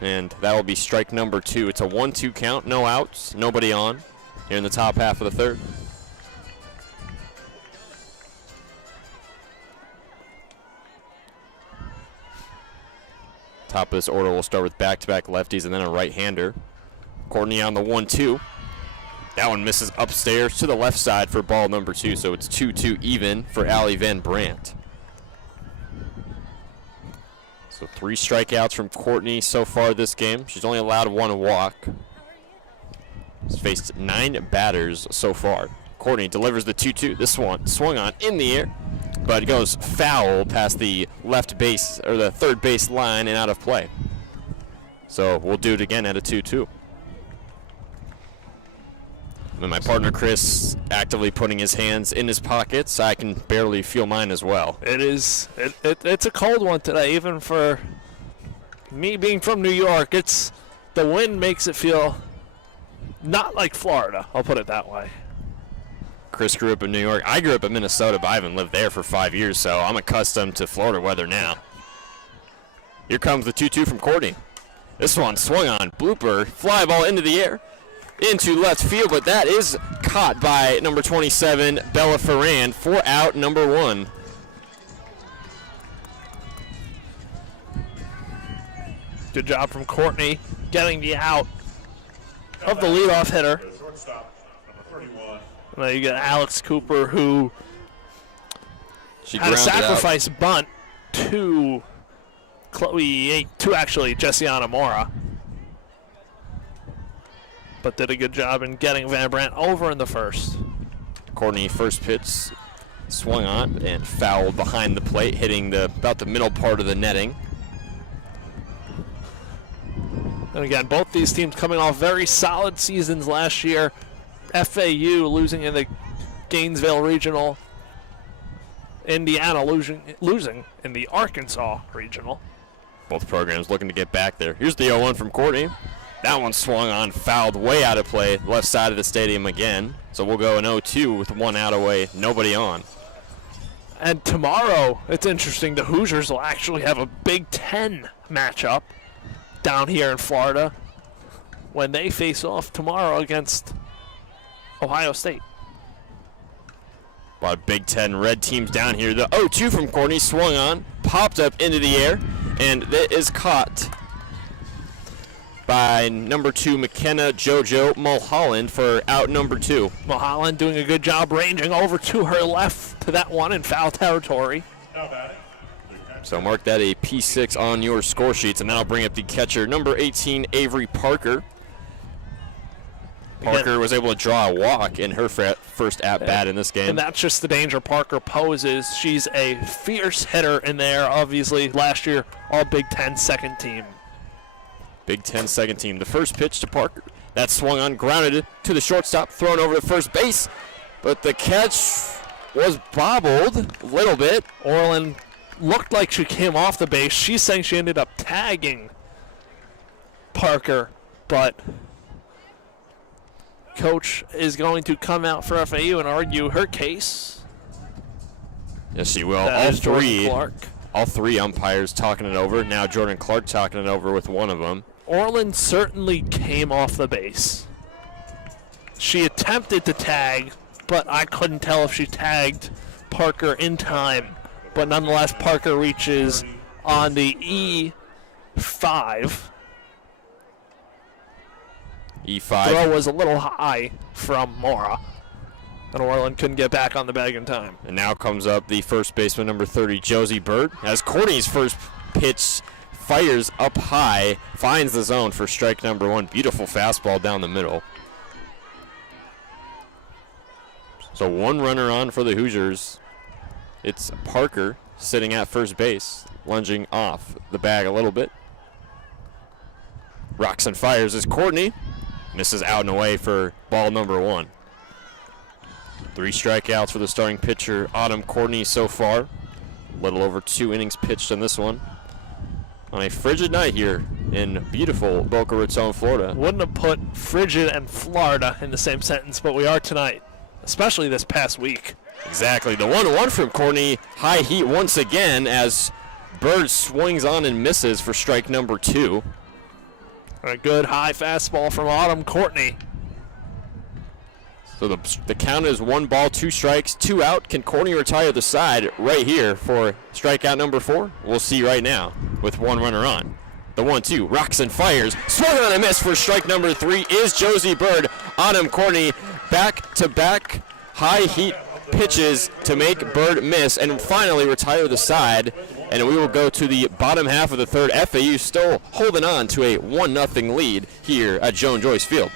and that will be strike number 2. It's a 1-2 count, no outs, nobody on here in the top half of the 3rd. Top of this order, we'll start with back-to-back lefties and then a right-hander. Courtney on the 1-2. That one misses upstairs to the left side for ball number 2, so it's 2-2 even for Ali Van Brandt. So 3 strikeouts from Courtney so far this game. She's only allowed 1 walk. She's faced 9 batters so far. Courtney delivers the 2-2. This one swung on in the air, but it goes foul past the left base or the 3rd base line and out of play. So we'll do it again at a 2-2. And my partner Chris actively putting his hands in his pockets. I can barely feel mine as well. It's a cold one today, even for me being from New York. The wind makes it feel not like Florida, I'll put it that way. Chris grew up in New York. I grew up in Minnesota, but I haven't lived there for 5 years, so I'm accustomed to Florida weather now. Here comes the 2-2 from Courtney. This one swung on, blooper, fly ball into the air, into left field, but that is caught by number 27, Bella Ferran, for out number 1. Good job from Courtney getting the out of the leadoff hitter. And then you get Alex Cooper, who had a sacrifice bunt to actually Jessiana Mora. But did a good job in getting Van Brandt over in the 1st. Courtney first pitch swung on and fouled behind the plate, hitting about the middle part of the netting. And again, both these teams coming off very solid seasons last year. FAU losing in the Gainesville Regional. Indiana losing in the Arkansas Regional. Both programs looking to get back there. Here's the 0-1 from Courtney. That one swung on, fouled way out of play, left side of the stadium again. So we'll go an 0-2 with one out away, nobody on. And tomorrow, it's interesting, the Hoosiers will actually have a Big Ten matchup down here in Florida when they face off tomorrow against Ohio State. A lot of Big Ten red teams down here. The 0-2 from Courtney swung on, popped up into the air, and that is caught by number 2 McKenna JoJo Mulholland for out number 2. Mulholland doing a good job ranging over to her left to that one in foul territory. So mark that a P6 on your score sheets, and that'll bring up the catcher, number 18 Avery Parker. Parker was able to draw a walk in her first at-bat in this game. And that's just the danger Parker poses. She's a fierce hitter in there, obviously. Last year, all Big Ten second team. Big Ten second team. The first pitch to Parker. That swung on, grounded to the shortstop, thrown over to first base. But the catch was bobbled a little bit. Orland looked like she came off the base. She's saying she ended up tagging Parker, but Coach is going to come out for FAU and argue her case. Yes, she will. All three umpires talking it over. Now Jordan Clark talking it over with one of them. Orland certainly came off the base. She attempted to tag, but I couldn't tell if she tagged Parker in time. But nonetheless, Parker reaches on the E5. E5. Throw was a little high from Mora, and Orland couldn't get back on the bag in time. And now comes up the first baseman, number 30, Josie Bird. As Courtney's first pitch fires up high, finds the zone for strike number 1. Beautiful fastball down the middle. So one runner on for the Hoosiers. It's Parker sitting at first base, lunging off the bag a little bit. Rocks and fires as Courtney misses out and away for ball number 1. 3 strikeouts for the starting pitcher, Autumn Courtney, so far. A little over 2 innings pitched in this one. On a frigid night here in beautiful Boca Raton, Florida. Wouldn't have put frigid and Florida in the same sentence, but we are tonight, especially this past week. Exactly. The 1-1 from Courtney. High heat once again as Bird swings on and misses for strike number 2. A good high fastball from Autumn Courtney. So the count is 1 ball, 2 strikes, 2 out. Can Courtney retire the side right here for strikeout number 4? We'll see right now with 1 runner on. The 1-2, rocks and fires. Swung on a miss for strike number 3 is Josie Bird. Autumn Courtney back-to-back high heat pitches to make Bird miss and finally retire the side. And we will go to the bottom half of the third. FAU still holding on to a 1-0 lead here at Joan Joyce Field.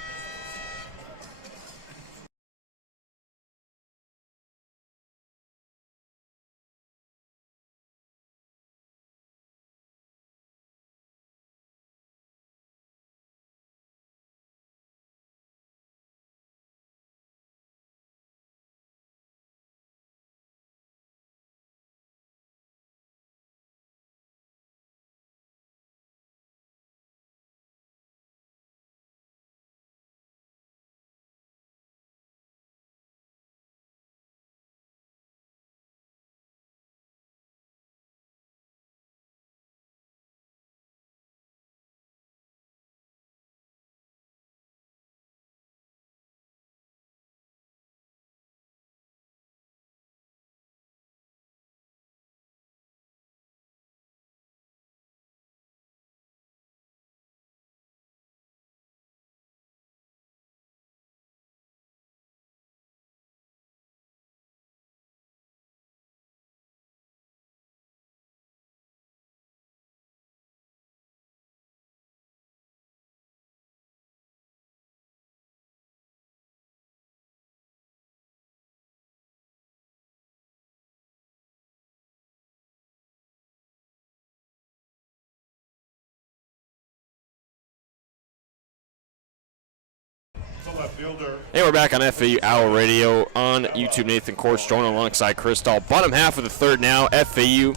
left fielder. And we're back on FAU Owl Radio on YouTube. Nathan Korst joining alongside Chris Talt. Bottom half of the third now. FAU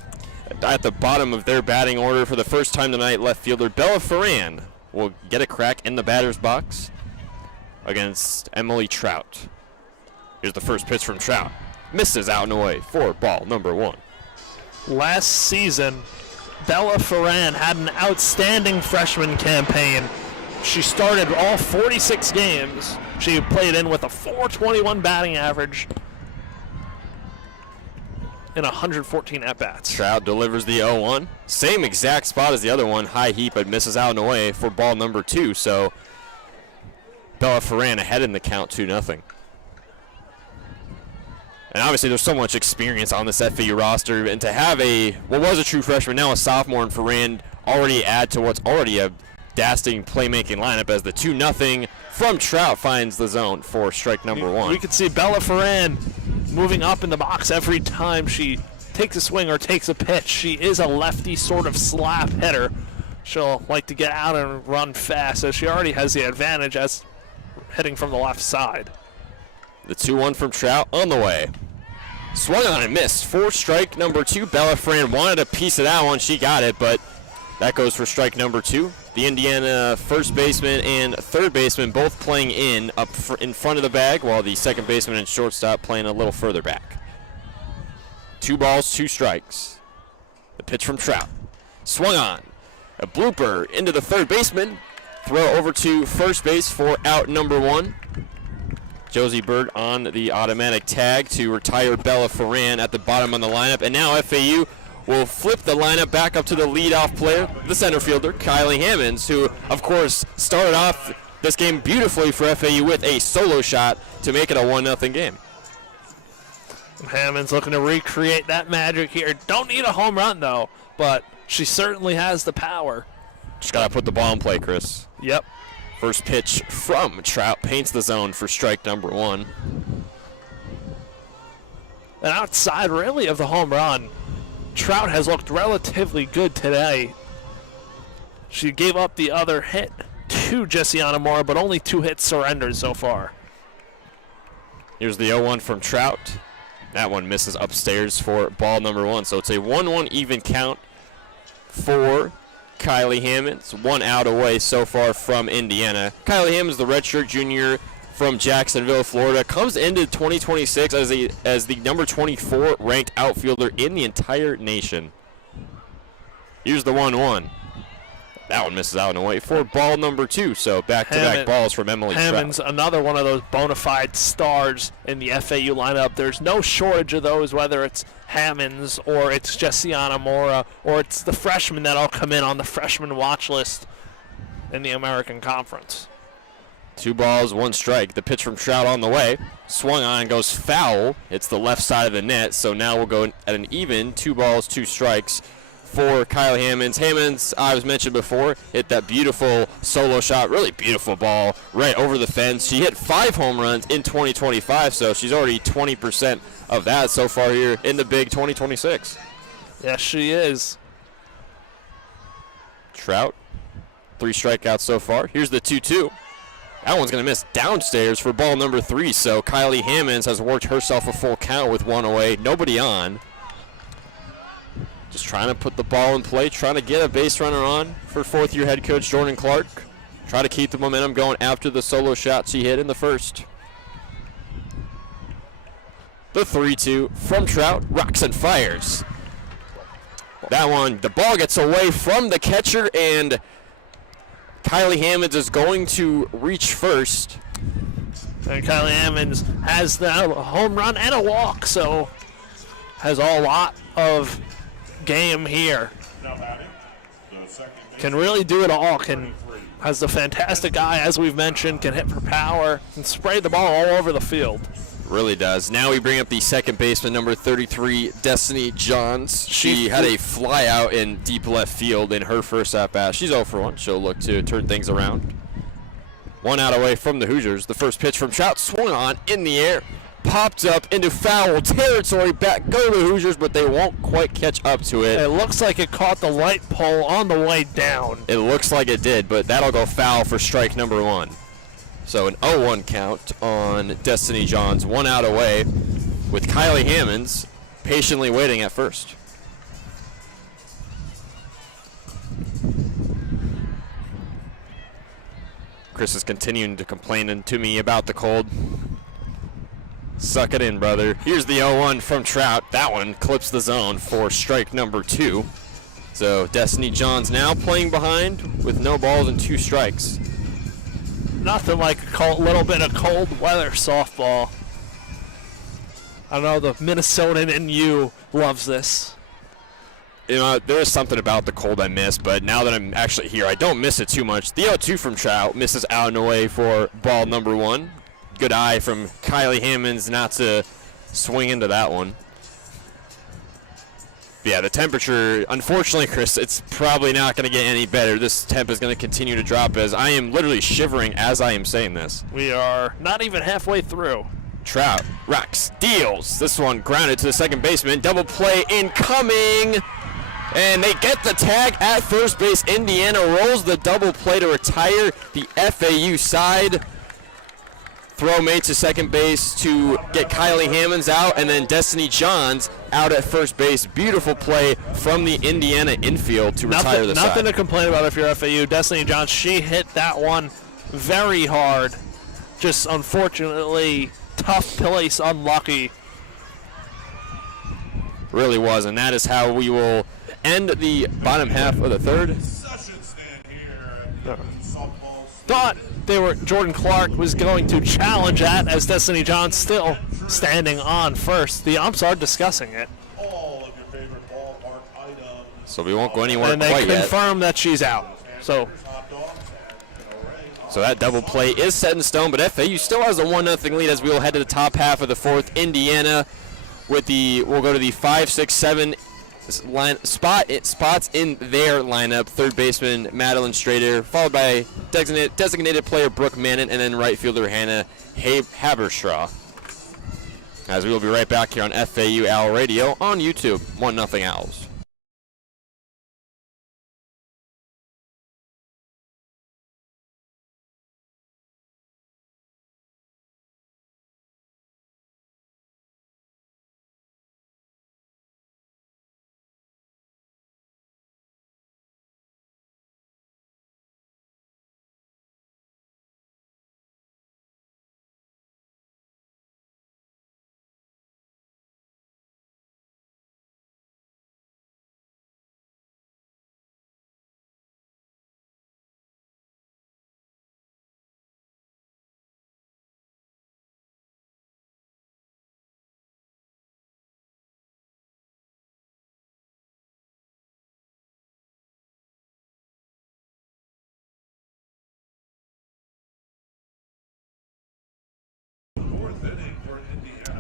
at the bottom of their batting order for the first time tonight. Left fielder Bella Ferran will get a crack in the batter's box against Emily Trout. Here's the first pitch from Trout. Misses out and away for ball number 1. Last season, Bella Ferran had an outstanding freshman campaign. She started all 46 games. She played in with a .421 batting average in 114 at-bats. Trout delivers the 0-1. Same exact spot as the other one. High heat, but misses out and away for ball number 2. So Bella Ferran ahead in the count 2-0. And obviously there's so much experience on this FAU roster, and to have what was a true freshman, now a sophomore, and Ferran already add to what's already a dazzling playmaking lineup as the 2-0 from Trout finds the zone for strike number 1. We could see Bella Ferran moving up in the box every time she takes a swing or takes a pitch. She is a lefty sort of slap hitter. She'll like to get out and run fast, so she already has the advantage as hitting from the left side. The 2-1 from Trout on the way. Swung on and missed for strike number 2. Bella Ferran wanted a piece of that one. She got it, but that goes for strike number 2. The Indiana first baseman and third baseman both playing in front of the bag, while the second baseman and shortstop playing a little further back. 2 balls, 2 strikes. The pitch from Trout. Swung on. A blooper into the third baseman. Throw over to first base for out number 1. Josie Bird on the automatic tag to retire Bella Ferran at the bottom of the lineup. And now FAU will flip the lineup back up to the leadoff player, the center fielder, Kylie Hammonds, who, of course, started off this game beautifully for FAU with a solo shot to make it a 1-0 game. Hammonds looking to recreate that magic here. Don't need a home run, though, but she certainly has the power. Just got to put the ball in play, Chris. Yep. First pitch from Trout paints the zone for strike number 1. And outside, really, of the home run, Trout has looked relatively good today. She gave up the other hit to Jessiana Mora, but only 2 hits surrendered so far. Here's the 0-1 from Trout. That one misses upstairs for ball number 1. So it's a 1-1 even count for Kylie Hammonds. 1 out away so far from Indiana. Kylie Hammonds, the redshirt junior from Jacksonville, Florida, comes into 2026 as the number 24 ranked outfielder in the entire nation. Here's the 1-1. That one misses out and away for ball number 2. So back-to-back balls from Emily Hammonds, Trout. another one of those bona fide stars in the FAU lineup. There's no shortage of those, whether it's Hammonds or it's Jessiana Mora or it's the freshmen that'll come in on the freshman watch list in the American Conference. 2 balls, 1 strike. The pitch from Trout on the way. Swung on, goes foul. It's the left side of the net, so now we'll go at an even 2 balls, 2 strikes for Kylie Hammonds. Hammonds, I was mentioned before, hit that beautiful solo shot, really beautiful ball right over the fence. She hit 5 home runs in 2025, so she's already 20% of that so far here in the big 2026. Yes, she is. Trout, 3 strikeouts so far. Here's the 2-2. That one's going to miss downstairs for ball number 3, so Kylie Hammonds has worked herself a full count with 1 away, nobody on. Just trying to put the ball in play, trying to get a base runner on for 4th-year head coach Jordan Clark. Try to keep the momentum going after the solo shot she hit in the first. The 3-2 from Trout, rocks and fires. That one, the ball gets away from the catcher, and Kylie Hammonds is going to reach first. And Kylie Hammonds has the home run and a walk, so has a lot of game here. Now batting, the second Can really do it all. Has the fantastic eye, as we've mentioned, can hit for power, can spray the ball all over the field. Really does. Now we bring up the second baseman, number 33, Destiny Johns. She had a fly out in deep left field in her first at-bat. She's 0 for 1. She'll look to turn things around. 1 out away from the Hoosiers. The first pitch from Trout swung on in the air. Popped up into foul territory. Back go to the Hoosiers, but they won't quite catch up to it. It looks like it caught the light pole on the way down. It looks like it did, but that'll go foul for strike number 1. So an 0-1 count on Destiny Johns, 1 out away, with Kylie Hammonds patiently waiting at first. Chris is continuing to complain to me about the cold. Suck it in, brother. Here's the 0-1 from Trout. That one clips the zone for strike number 2. So Destiny Johns now playing behind with no balls and 2 strikes. Nothing like a little bit of cold weather softball. I know the Minnesotan in you loves this. You know, there is something about the cold I miss, but now that I'm actually here, I don't miss it too much. The 0-2 from Trout misses out and away for ball number 1. Good eye from Kylie Hammonds not to swing into that one. But yeah, the temperature, unfortunately, Chris, it's probably not going to get any better. This temp is going to continue to drop as I am literally shivering as I am saying this. We are not even halfway through. Trout rocks, deals. This one grounded to the second baseman. Double play incoming. And they get the tag at first base. Indiana rolls the double play to retire the FAU side. Throw made to second base to get Kylie Hammonds out, and then Destiny Johns out at first base. Beautiful play from the Indiana infield to retire the side. Nothing to complain about if you're FAU. Destiny Johns, she hit that one very hard. Just unfortunately, tough place, unlucky. Really was, and that is how we will end the bottom half of the third. Thought Jordan Clark was going to challenge that as Destiny Johns still standing on first. The umps are discussing it. So we won't go anywhere and quite yet. And they confirm that she's out. So that double play is set in stone, but FAU still has a 1-0 lead as we will head to the top half of the fourth. Indiana with we'll go to the 5, 6, 7 spots in their lineup. Third baseman Madeline Strader, followed by designated player Brooke Mannon, and then right fielder Hannah Haberstraw. As we will be right back here on FAU Owl Radio on YouTube. 1-0 Owls.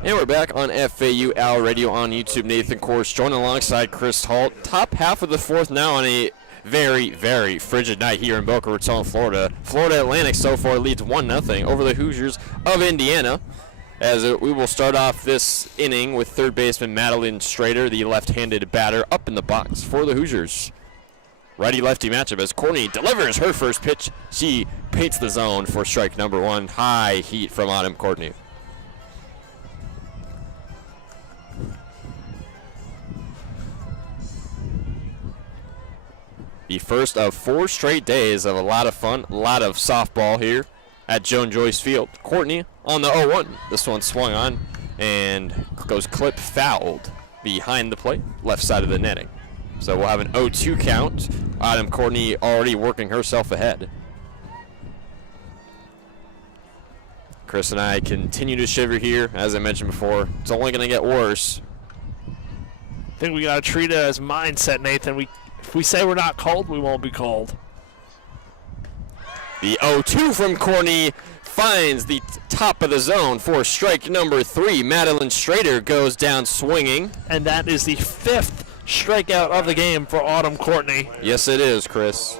And we're back on FAU Owl Radio on YouTube. Nathan Korst joined alongside Chris Talt. Top half of the fourth now on a very, very frigid night here in Boca Raton, Florida. Florida Atlantic so far leads 1-0 over the Hoosiers of Indiana. As we will start off this inning with third baseman Madeline Strader, the left-handed batter, up in the box for the Hoosiers. Righty-lefty matchup as Courtney delivers her first pitch. She paints the zone for strike number 1. High heat from Autumn Courtney. The first of 4 straight days of a lot of fun, a lot of softball here at Joan Joyce Field. Courtney on the 0-1. This one swung on and goes clip fouled behind the plate, left side of the netting. So we'll have an 0-2 count. Autumn Courtney already working herself ahead. Chris and I continue to shiver here. As I mentioned before, it's only going to get worse. I think we got to treat it as mindset, Nathan. If we say we're not cold, we won't be cold. The 0-2 from Courtney finds the top of the zone for strike number 3. Madeline Strader goes down swinging. And that is the 5th strikeout of the game for Autumn Courtney. Yes, it is, Chris.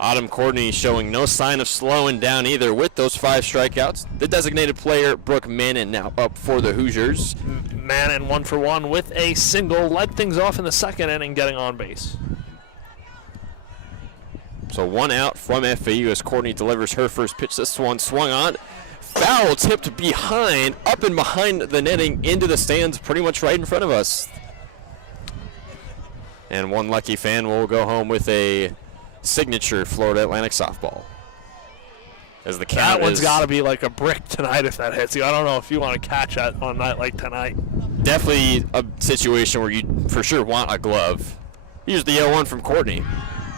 Autumn Courtney showing no sign of slowing down either with those 5 strikeouts. The designated player, Brooke Mannon, now up for the Hoosiers. Mannon 1 for 1 with a single. Led things off in the second inning, getting on base. So 1 out from FAU as Courtney delivers her first pitch. This one swung on. Foul tipped behind, up and behind the netting into the stands pretty much right in front of us. And one lucky fan will go home with a signature Florida Atlantic softball. As the count that one's got to be like a brick tonight if that hits you. I don't know if you want to catch that on a night like tonight. Definitely a situation where you for sure want a glove. Here's the 0-1 from Courtney.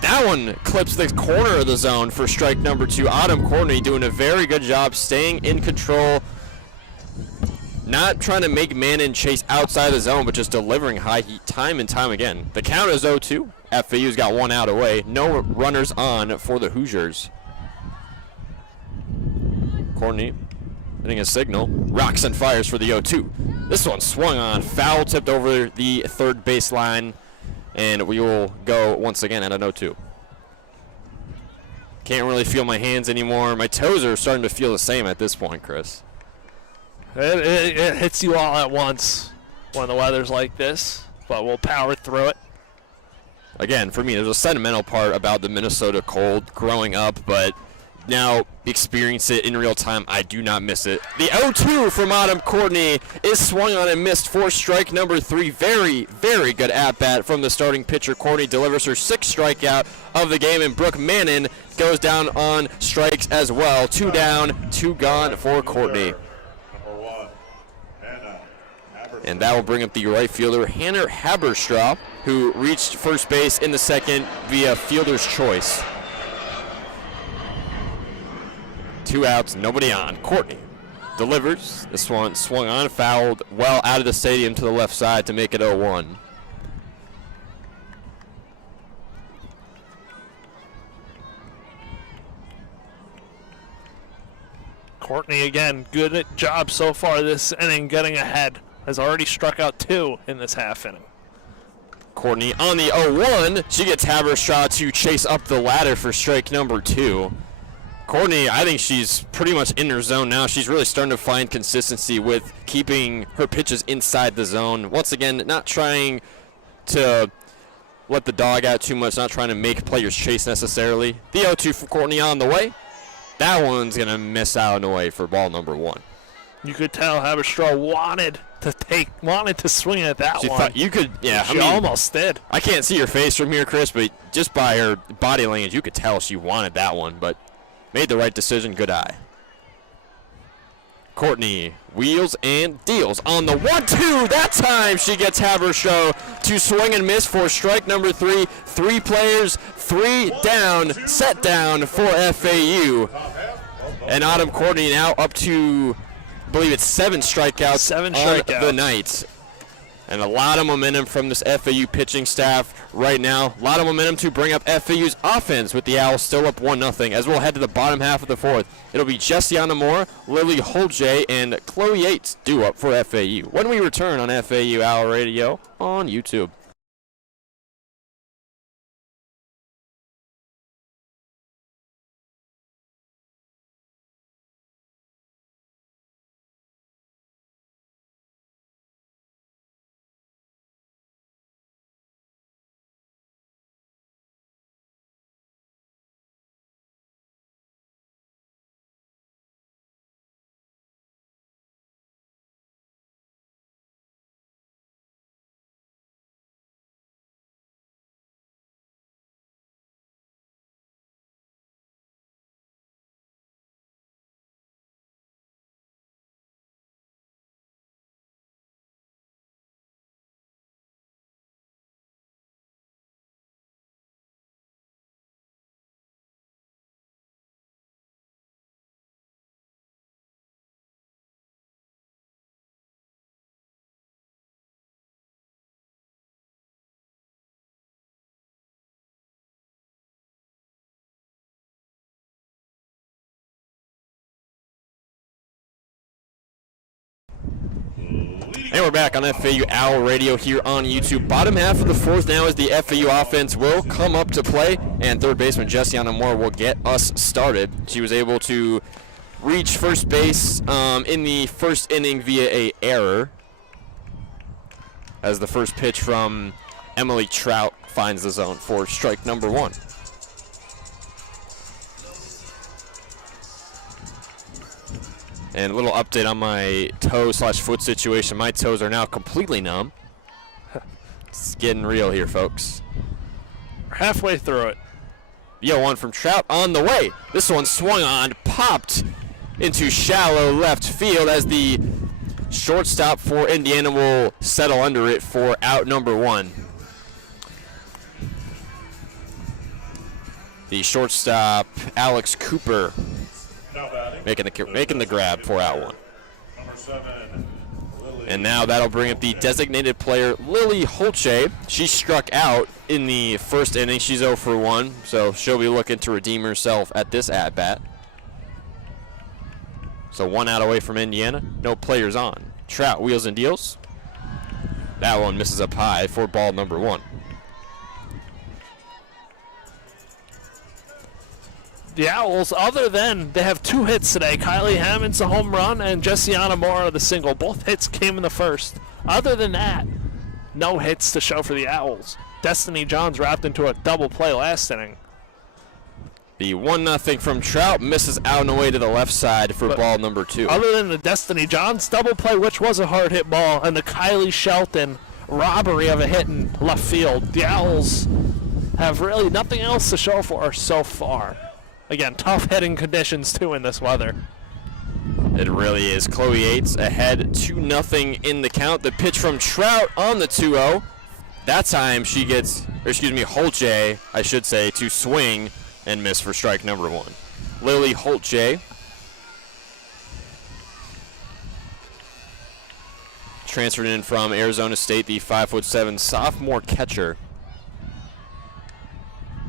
That one clips the corner of the zone for strike number 2. Autumn Courtney doing a very good job staying in control. Not trying to make Mannon chase outside the zone, but just delivering high heat time and time again. The count is 0-2. FAU's got 1 out away. No runners on for the Hoosiers. Courtney hitting a signal. Rocks and fires for the 0-2. This one swung on. Foul tipped over the third baseline. And we will go once again at an 0-2. Can't really feel my hands anymore. My toes are starting to feel the same at this point, Chris. It hits you all at once when the weather's like this, but we'll power through it. Again, for me, there's a sentimental part about the Minnesota cold growing up, but now experience it in real time. I do not miss it. The 0-2 from Autumn Courtney is swung on and missed for strike number 3. Very, very good at-bat from the starting pitcher. Courtney delivers her 6th strikeout of the game, and Brooke Mannon goes down on strikes as well. 2 down, 2 gone for Courtney. And that will bring up the right fielder, Hannah Haberstraw, who reached first base in the second via fielder's choice. 2 outs, nobody on. Courtney delivers. This one swung on, fouled well out of the stadium to the left side to make it 0-1. Courtney again, good job so far this inning getting ahead. Has already struck out 2 in this half inning. Courtney on the 0-1. She gets Haberstraw to chase up the ladder for strike number 2. Courtney, I think she's pretty much in her zone now. She's really starting to find consistency with keeping her pitches inside the zone. Once again, not trying to let the dog out too much, not trying to make players chase necessarily. The 0-2 for Courtney on the way. That one's going to miss out and away for ball number 1. You could tell Haberstraw wanted to swing at that She one. thought you could, yeah. She almost did. I can't see her face from here, Chris, but just by her body language, you could tell she wanted that one, but made the right decision. Good eye. Courtney wheels and deals on the 1-2. That time she gets Habershaw to swing and miss for strike number 3. 3 players, 3 down, set down for FAU. And Autumn Courtney now up to, I believe it's 7 strikeouts on the night. And a lot of momentum from this FAU pitching staff right now. A lot of momentum to bring up FAU's offense with the Owls still up 1-0 as we'll head to the bottom half of the 4th. It'll be Jessiana Moore, Lily Holjay, and Chloe Yates due up for FAU when we return on FAU Owl Radio on YouTube. And we're back on FAU Owl Radio here on YouTube. Bottom half of the 4th now as the FAU offense will come up to play, and third baseman Jessiana Moore will get us started. She was able to reach first base in the first inning via an error as the first pitch from Emily Trout finds the zone for strike number 1. And a little update on my toe/foot situation. My toes are now completely numb. It's getting real here, folks. We're halfway through it. The 0-1 from Trout on the way. This one swung on, popped into shallow left field as the shortstop for Indiana will settle under it for out number 1. The shortstop, Alex Cooper, making the grab for out 1. Number 7, Lily. And now that'll bring up the designated player, Lily Holche. She struck out in the first inning. She's 0 for 1, so she'll be looking to redeem herself at this at-bat. So 1 out away from Indiana. No players on. Trout wheels and deals. That one misses up high for ball number 1. The Owls, other than they have 2 hits today, Kylie Hammond's a home run and Jessiana Mora the single. Both hits came in the first. Other than that, no hits to show for the Owls. Destiny Johns wrapped into a double play last inning. The 1-0 from Trout misses out and away to the left side for ball number 2. Other than the Destiny Johns double play, which was a hard hit ball, and the Kylie Shelton robbery of a hit in left field, the Owls have really nothing else to show for so far. Again, tough hitting conditions too in this weather. It really is. Chloe Yates ahead 2-0 in the count. The pitch from Trout on the 2-0. That time she gets, Holche, I should say, to swing and miss for strike number 1. Lily Holche. Transferred in from Arizona State, the 5'7" sophomore catcher.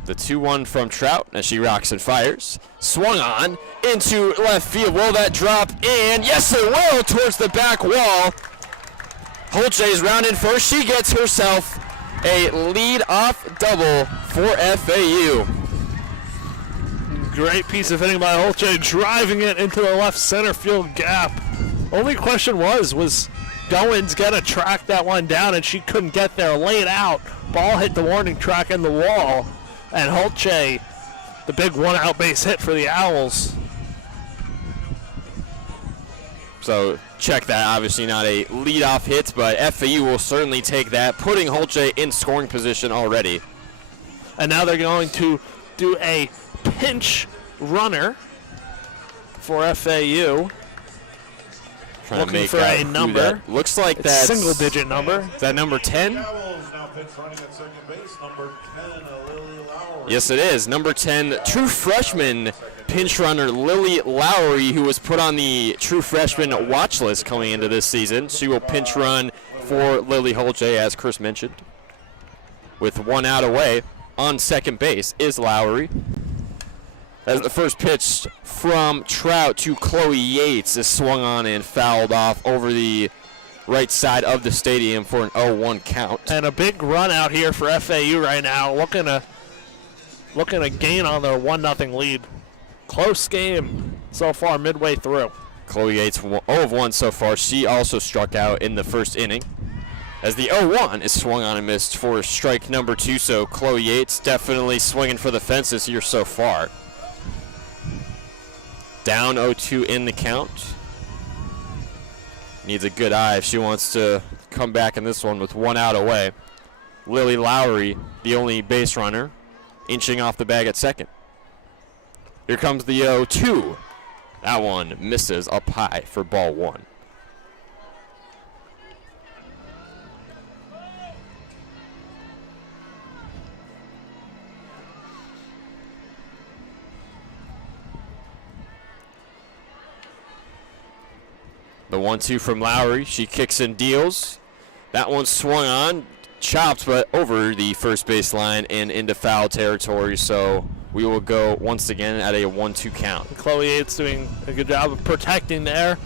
The 2-1 from Trout as she rocks and fires. Swung on into left field. Will that drop in? Yes, it will, towards the back wall. Holche's rounded first. She gets herself a lead-off double for FAU. Great piece of hitting by Holche, driving it into the left center field gap. Only question was Goins gonna track that one down, and she couldn't get there. Laid out, ball hit the warning track in the wall, and Holche, the big 1-out base hit for the Owls. So check that. Obviously not a leadoff hit, but FAU will certainly take that, putting Holche in scoring position already. And now they're going to do a pinch runner for FAU. Trying Looking to make for out a who number. that looks like It's that's single-digit number. Is that number 10? Owls now pitch running at second base. Number 10, Lily Lowry. Yes, it is. Number 10, true freshman pinch runner Lily Lowry, who was put on the true freshman watch list coming into this season. She will pinch run for Lily Holche, as Chris mentioned. With 1 out away, on second base is Lowry. As the first pitch from Trout to Chloe Yates is swung on and fouled off over the right side of the stadium for an 0-1 count. And a big run out here for FAU right now, looking to gain on their 1-0 lead. Close game so far midway through. Chloe Yates 0 of 1 so far. She also struck out in the first inning. As the 0-1 is swung on and missed for strike number 2, so Chloe Yates definitely swinging for the fences here so far. Down 0-2 in the count. Needs a good eye if she wants to come back in this one with 1 out away. Lily Lowry, the only base runner, inching off the bag at second. Here comes the 0-2. That one misses up high for ball 1. The 1-2 from Lowry. She kicks and deals. That one swung on, chopped, but over the first base line and into foul territory. So we will go once again at a 1-2 count. Chloe Yates doing a good job of protecting there,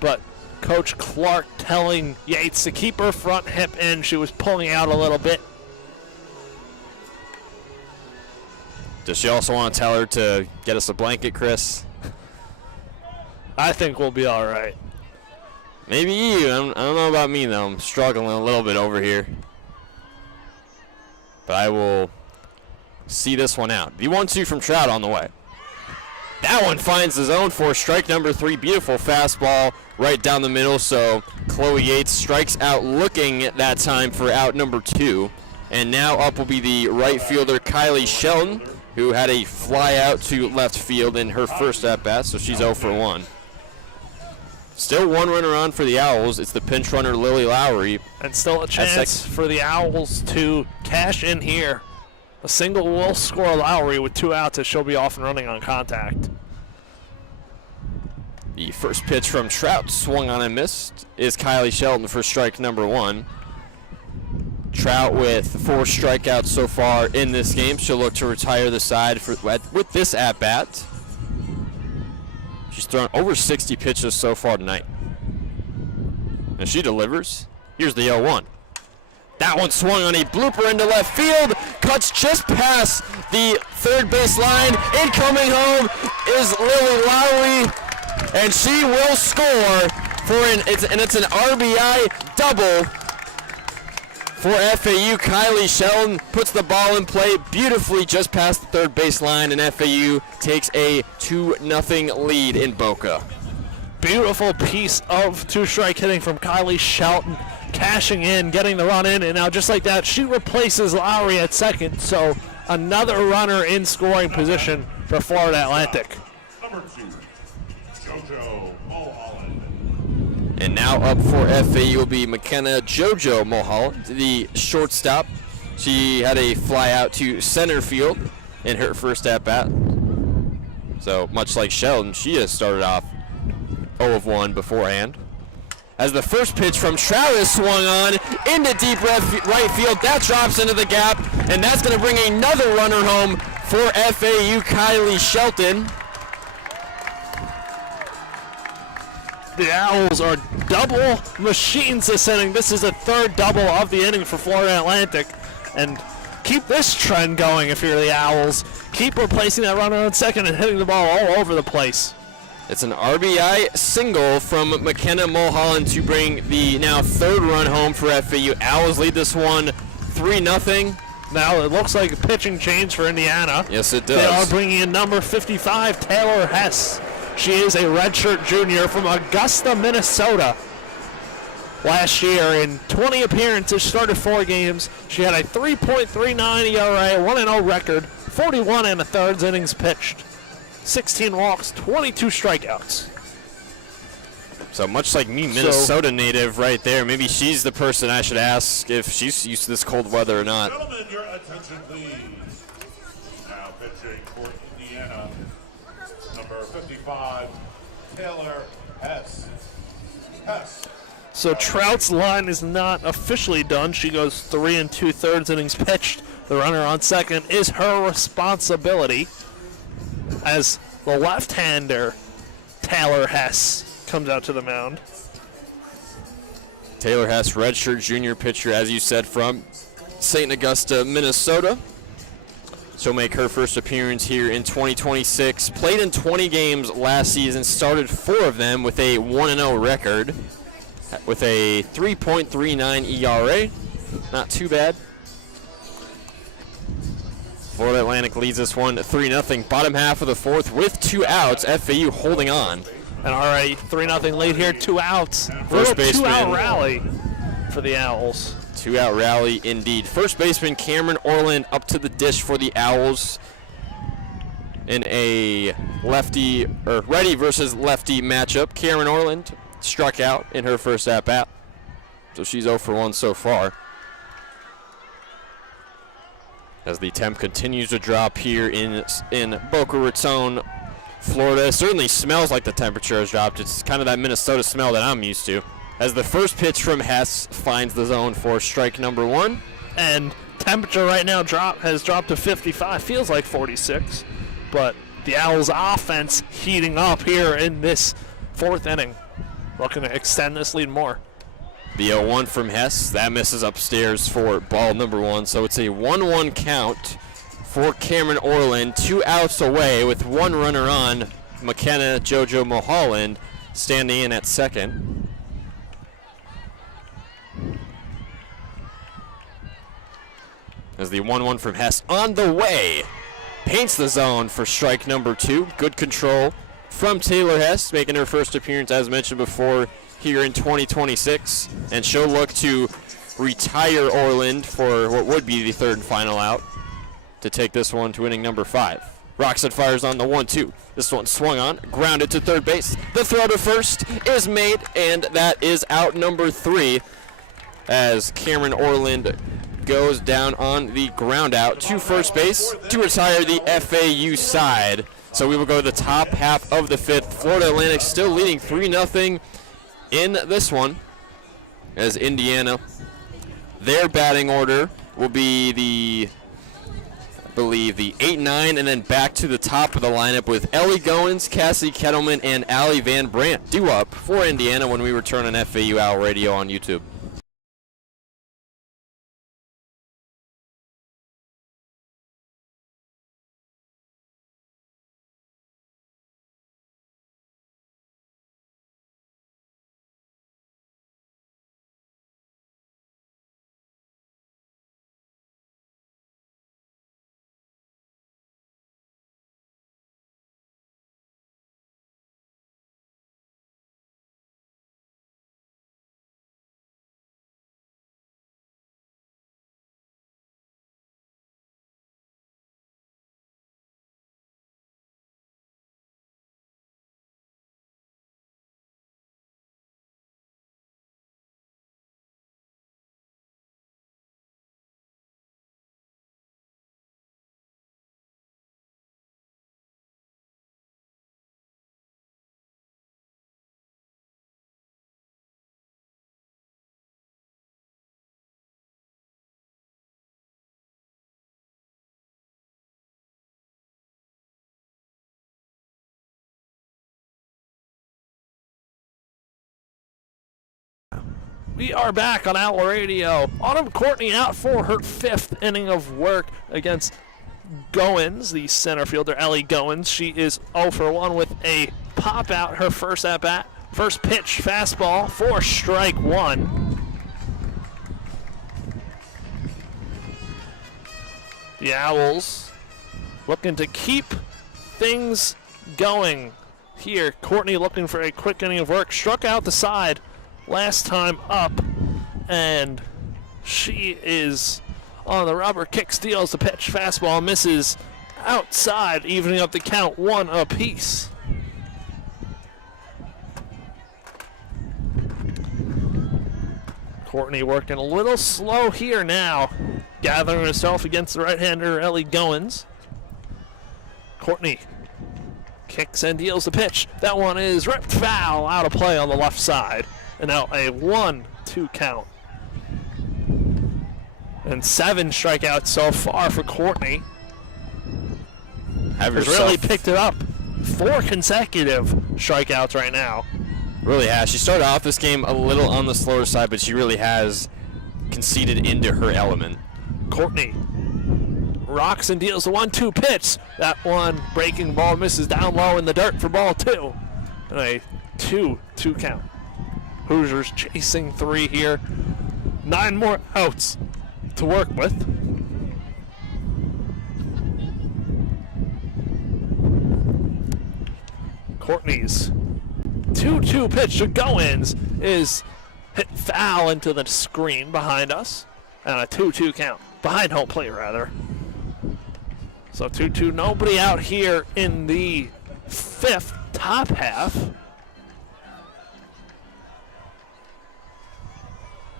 but Coach Clark telling Yates to keep her front hip in. She was pulling out a little bit. Does she also want to tell her to get us a blanket, Chris? I think we'll be all right. Maybe you. I don't know about me, though. I'm struggling a little bit over here. But I will see this one out. The 1-2 from Trout on the way. That one finds the zone for strike number 3. Beautiful fastball right down the middle. So Chloe Yates strikes out looking at that time for out number 2. And now up will be the right fielder Kylie Shelton, who had a fly out to left field in her first at bat. So she's 0 for 1. Still one runner on for the Owls. It's the pinch runner Lily Lowry. And still a chance for the Owls to cash in here. A single will score Lowry with 2 outs as she'll be off and running on contact. The first pitch from Trout swung on and missed is Kylie Shelton for strike number 1. Trout with 4 strikeouts so far in this game. She'll look to retire the side with this at-bat. She's thrown over 60 pitches so far tonight. And she delivers. Here's the 0-1. That one swung on a blooper into left field. Cuts just past the third base line. Incoming home is Lily Lowry. And she will score it's an RBI double for FAU. Kylie Shelton puts the ball in play beautifully just past the third base line, and FAU takes a 2-0 lead in Boca. Beautiful piece of 2-strike hitting from Kylie Shelton, cashing in, getting the run in, and now just like that, she replaces Lowry at second, so another runner in scoring position for Florida Atlantic. Number 2, JoJo Mulholland. And now up for FAU will be McKenna JoJo Mulholland, the shortstop. She had a fly out to center field in her first at-bat. So much like Sheldon, she has started off 0 of 1 beforehand. As the first pitch from Trout is swung on into deep right field, that drops into the gap, and that's going to bring another runner home for FAU, Kylie Shelton. The Owls are double machines this inning. This is the 3rd double of the inning for Florida Atlantic. And keep this trend going if you're the Owls. Keep replacing that runner on second and hitting the ball all over the place. It's an RBI single from McKenna Mulholland to bring the now 3rd run home for FAU. Owls lead this one 3-0. Now it looks like a pitching change for Indiana. Yes, it does. They are bringing in number 55, Taylor Hess. She is a redshirt junior from Augusta, Minnesota. Last year, in 20 appearances, started 4 games. She had a 3.39 ERA, 1-0 record, 41 1/3 innings pitched, 16 walks, 22 strikeouts. So much like me, Minnesota native right there. Maybe she's the person I should ask if she's used to this cold weather or not. Gentlemen, your attention, please. Now pitching for Indiana, number 55, Taylor Hess. So Trout's line is not officially done. She goes 3 2/3 innings pitched. The runner on second is her responsibility as the left-hander, Taylor Hess, comes out to the mound. Taylor Hess, redshirt junior pitcher, as you said, from St. Augusta, Minnesota. She'll make her first appearance here in 2026. Played in 20 games last season, started 4 of them with a 1-0 record, with a 3.39 ERA. Not too bad. Florida Atlantic leads this one 3-0. Bottom half of the 4th with 2 outs. FAU holding on. And already 3-0 lead here, 2 outs. First baseman. 2-out rally for the Owls. 2-out rally indeed. First baseman Cameron Orland up to the dish for the Owls in a righty versus lefty matchup. Cameron Orland struck out in her first at-bat, so she's 0 for 1 so far. As the temp continues to drop here in Boca Raton, Florida. It certainly smells like the temperature has dropped. It's kind of that Minnesota smell that I'm used to. As the first pitch from Hess finds the zone for strike number 1. And temperature right now has dropped to 55. Feels like 46. But the Owls' offense heating up here in this 4th inning. Looking to extend this lead more. The 0-1 from Hess. That misses upstairs for ball number 1. So it's a 1-1 count for Cameron Orland. 2 outs away with 1 runner on. McKenna JoJo Mulholland standing in at second. As the 1-1 from Hess on the way. paints the zone for strike number 2. Good control from Taylor Hess, making her first appearance, as mentioned before, here in 2026. And she'll look to retire Orland for what would be the third and final out to take this one to inning number 5. Roxon fires on the 1-2. This one swung on, grounded to third base. The throw to first is made, and that is out number 3 as Cameron Orland goes down on the ground out to first base to retire the FAU side. So we will go to the top half of the 5th. Florida Atlantic still leading 3-0 in this one as Indiana. Their batting order will be the, I believe, the 8-9, and then back to the top of the lineup with Ellie Goins, Cassie Kettleman, and Allie Van Brandt due up for Indiana when we return on FAU Owl Radio on YouTube. We are back on Owl Radio. Autumn Courtney out for her 5th inning of work against Goins, the center fielder, Ellie Goins. She is 0 for 1 with a pop out, her first at bat. First pitch, fastball for strike 1. The Owls looking to keep things going here. Courtney looking for a quick inning of work. Struck out the side last time up, and she is on the rubber. Kick, steals the pitch, fastball misses outside, evening up the count 1 apiece. Courtney working a little slow here now, gathering herself against the right-hander Ellie Goins. Courtney kicks and deals the pitch. That one is ripped foul, out of play on the left side. And now a 1-2 count. And 7 strikeouts so far for Courtney. Has really picked it up. 4 consecutive strikeouts right now. Really has. She started off this game a little on the slower side, but she really has conceded into her element. Courtney rocks and deals the 1-2 pitch. That one breaking ball misses down low in the dirt for ball 2. And a 2-2 count. Hoosiers chasing 3 here. 9 more outs to work with. Courtney's 2-2 pitch to Goins is hit foul into the screen behind us. And a 2-2 count. Behind home plate, rather. So 2-2, nobody out here in the 5th top half.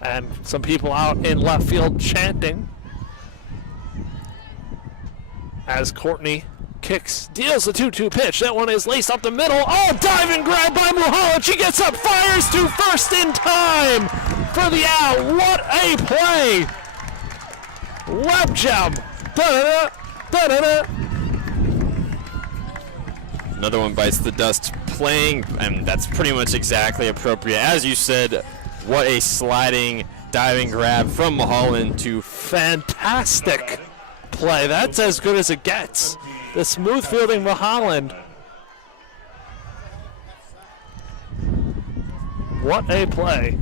And some people out in left field chanting as Courtney kicks, deals the 2-2 pitch. That one is laced up the middle. Oh, diving grab by Mulholland. She gets up, fires to first in time for the out. What a play! Web jump. Da-da-da, da-da-da. Another one bites the dust playing, and that's pretty much exactly appropriate. As you said, what a sliding, diving grab from Mulholland to fantastic play. That's as good as it gets. The smooth fielding Mulholland. What a play.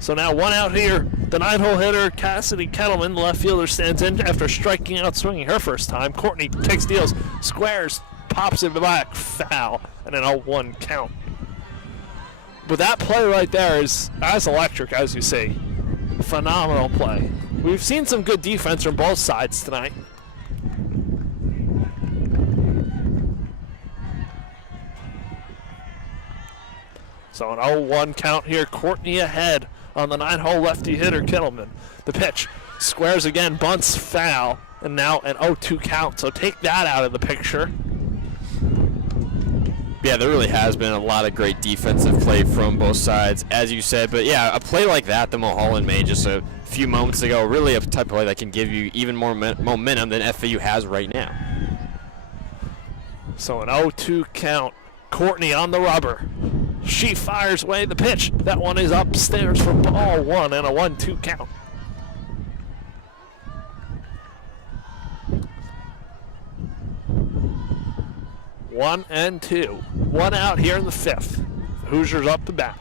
So now 1 out here The 9-hole hitter, Cassidy Kettleman, the left fielder, stands in after striking out swinging her first time. Courtney kicks, deals, squares, pops it back, foul, and an 0-1 count. But that play right there is as electric as you see. Phenomenal play. We've seen some good defense from both sides tonight. So an 0-1 count here. Courtney ahead on the 9-hole lefty hitter, Kettleman. The pitch squares again, bunts, foul, and now an 0-2 count. So take that out of the picture. Yeah, there really has been a lot of great defensive play from both sides, as you said. But yeah, a play like that the Mulholland made just a few moments ago, really a type of play that can give you even more momentum than FAU has right now. So an 0-2 count. Courtney on the rubber. She fires away the pitch. That one is upstairs for ball one and a 1-2 count. One and two. One out here in the fifth. Hoosiers up the bat.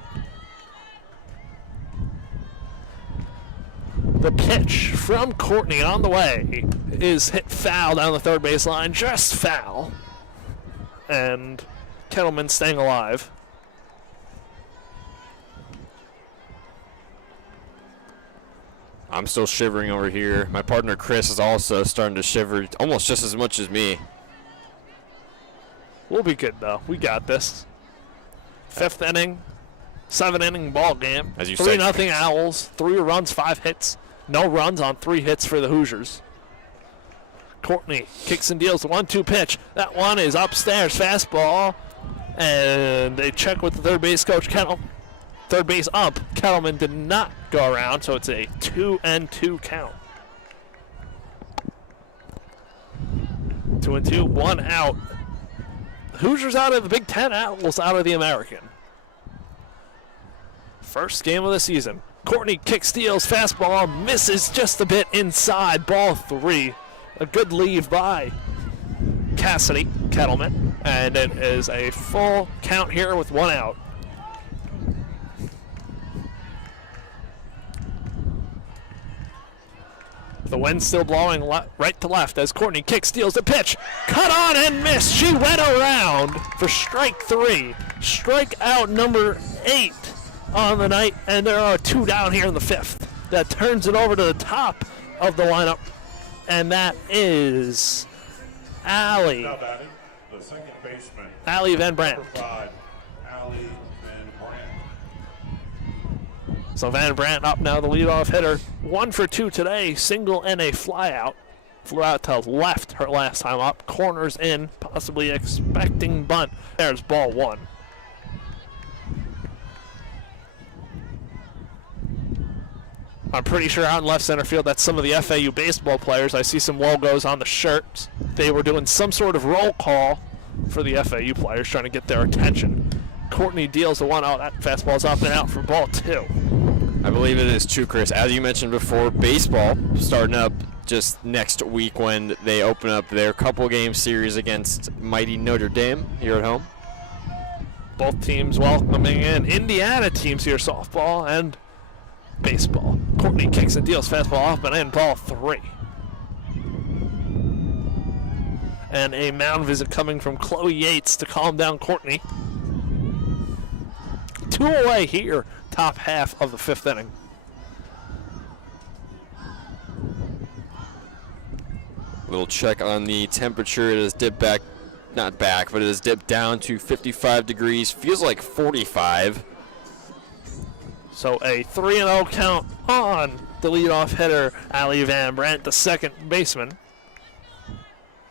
The pitch from Courtney on the way is hit foul down the third base line. Just foul. And Kettleman staying alive. I'm still shivering over here. My partner Chris is also starting to shiver almost just as much as me. We'll be good though. We got this. Fifth inning, 7-inning ball game. As you said, 3-0 Owls. 3 runs, 5 hits. No runs on 3 hits for the Hoosiers. Courtney kicks and deals the 1-2 pitch. That one is upstairs, fastball, and they check with the third base coach Third base ump Kettleman did not go around, so it's a 2-2 count. 2-2, 1 out. Hoosiers out of the Big Ten, Owls out of the American. First game of the season. Courtney kicks, steals, fastball, misses just a bit inside, ball 3. A good leave by Cassidy Kettleman, and it is a full count here with 1 out. The wind still blowing right to left as Courtney kicks, steals the pitch. Cut on and missed. She went around for strike 3. Strikeout number 8 on the night, and there are 2 down here in the 5th. That turns it over to the top of the lineup, and that is Allie. Now batting, the second baseman. Allie Van Brandt. Number 5, Allie Van Brandt. So Van Brandt up now, the leadoff hitter. 1 for 2 today, single and a flyout. Flew out to left her last time up. Corners in, possibly expecting bunt. There's ball 1. I'm pretty sure out in left center field that's some of the FAU baseball players. I see some logos on the shirts. They were doing some sort of roll call for the FAU players, trying to get their attention. Courtney deals the 1 out. That fastball's up and out for ball 2. I believe it is true, Chris. As you mentioned before, baseball starting up just next week when they open up their couple-game series against mighty Notre Dame here at home. Both teams welcoming in Indiana teams here, softball and baseball. Courtney kicks and deals, fastball off and in, ball 3. And a mound visit coming from Chloe Yates to calm down Courtney. 2 away here, top half of the 5th inning. Little check on the temperature. It has dipped back, not back, but it has dipped down to 55 degrees. Feels like 45. So a 3-0 count on the leadoff hitter, Allie Van Brandt, the second baseman.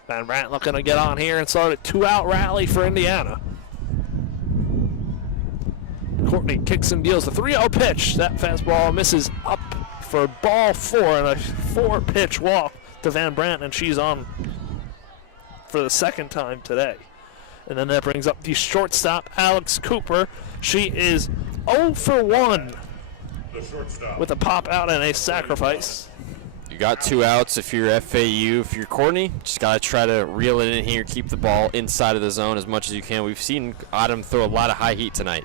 Van Brandt looking to get on here and start a 2-out rally for Indiana. Courtney kicks and deals the 3-0 pitch. That fastball misses up for ball 4 and a 4-pitch walk to Van Brandt, and she's on for the second time today. And then that brings up the shortstop, Alex Cooper. She is 0 for 1 with a pop out and a sacrifice. You got 2 outs if you're FAU. If you're Courtney, just got to try to reel it in here, keep the ball inside of the zone as much as you can. We've seen Autumn throw a lot of high heat tonight.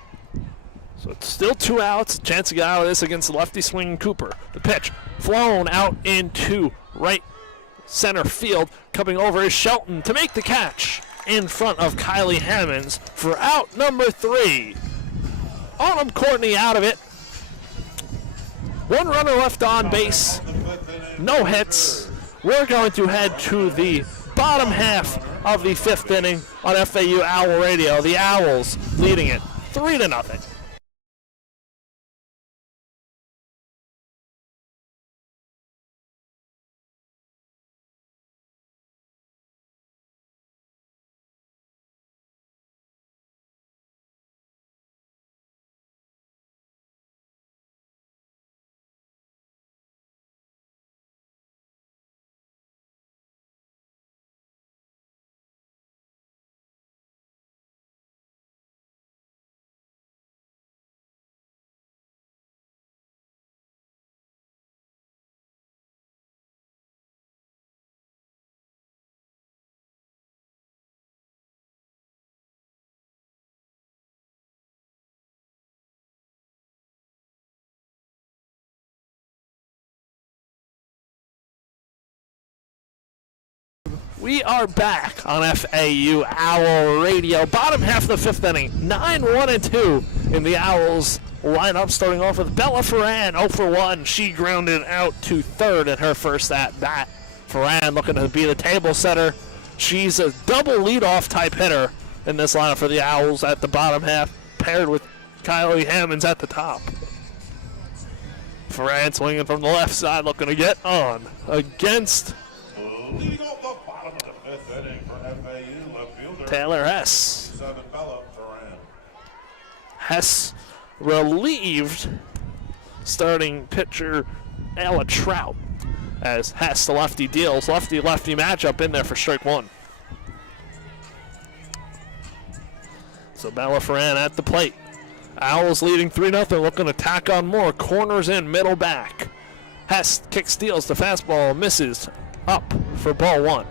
So it's still 2 outs. Chance to get out of this against the lefty swinging Cooper. The pitch flown out into right center field. Coming over is Shelton to make the catch in front of Kylie Hammonds for out number 3. Autumn Courtney out of it. 1 runner left on base. No hits. We're going to head to the bottom half of the 5th inning on FAU Owl Radio. The Owls leading it 3-0. We are back on FAU Owl Radio. Bottom half of the 5th inning. 9-1-2 in the Owls lineup. Starting off with Bella Ferran, 0 for 1. She grounded out to 3rd in her first at-bat. Ferran looking to be the table setter. She's a double leadoff type hitter in this lineup for the Owls at the bottom half, paired with Kylie Hammonds at the top. Ferran swinging from the left side, looking to get on against Leading off the bottom of the 5th inning for FAU, left fielder Taylor Hess. 7, Bella Ferran. Hess relieved starting pitcher Ella Trout as Hess, the lefty, deals. Lefty-lefty matchup in there for strike 1. So Bella Ferran at the plate. Owls leading 3-0, looking to tack on more. Corners in, middle back. Hess kick steals the fastball, misses up for ball 1.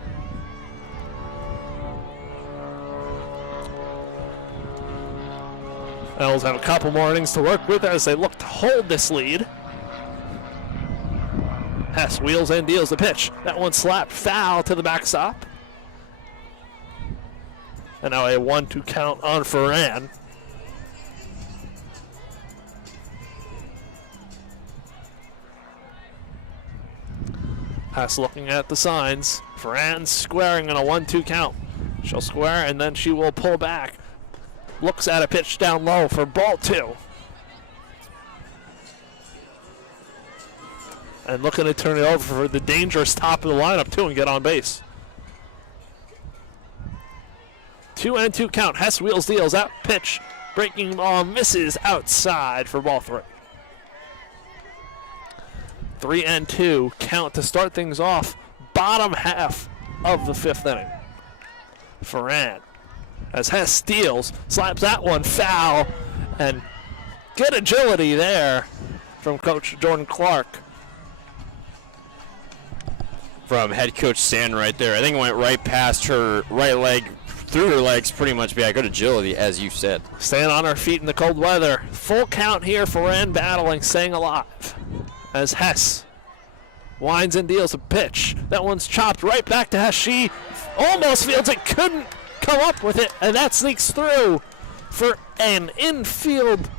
Owls have a couple more innings to work with as they look to hold this lead. Hess wheels and deals the pitch. That one slapped foul to the backstop. And now a 1-2 count on Ferran. Hess looking at the signs. Ferran squaring on a 1-2 count. She'll square and then she will pull back. Looks at a pitch down low for ball 2. And looking to turn it over for the dangerous top of the lineup too and get on base. 2-2 count. Hess wheels deals out pitch. Breaking ball misses outside for ball 3. 3-2 count to start things off. Bottom half of the 5th inning. Ferran, as Hess steals, slaps that one foul, and good agility there from Coach Jordan Clark. From head coach Sand right there. I think it went right past her right leg, through her legs pretty much. Yeah, good agility, as you said. Staying on her feet in the cold weather. Full count here, Ferran battling, staying alive. As Hess winds and deals a pitch. That one's chopped right back to Hess. She almost fields it, couldn't come up with it, and that sneaks through for an infield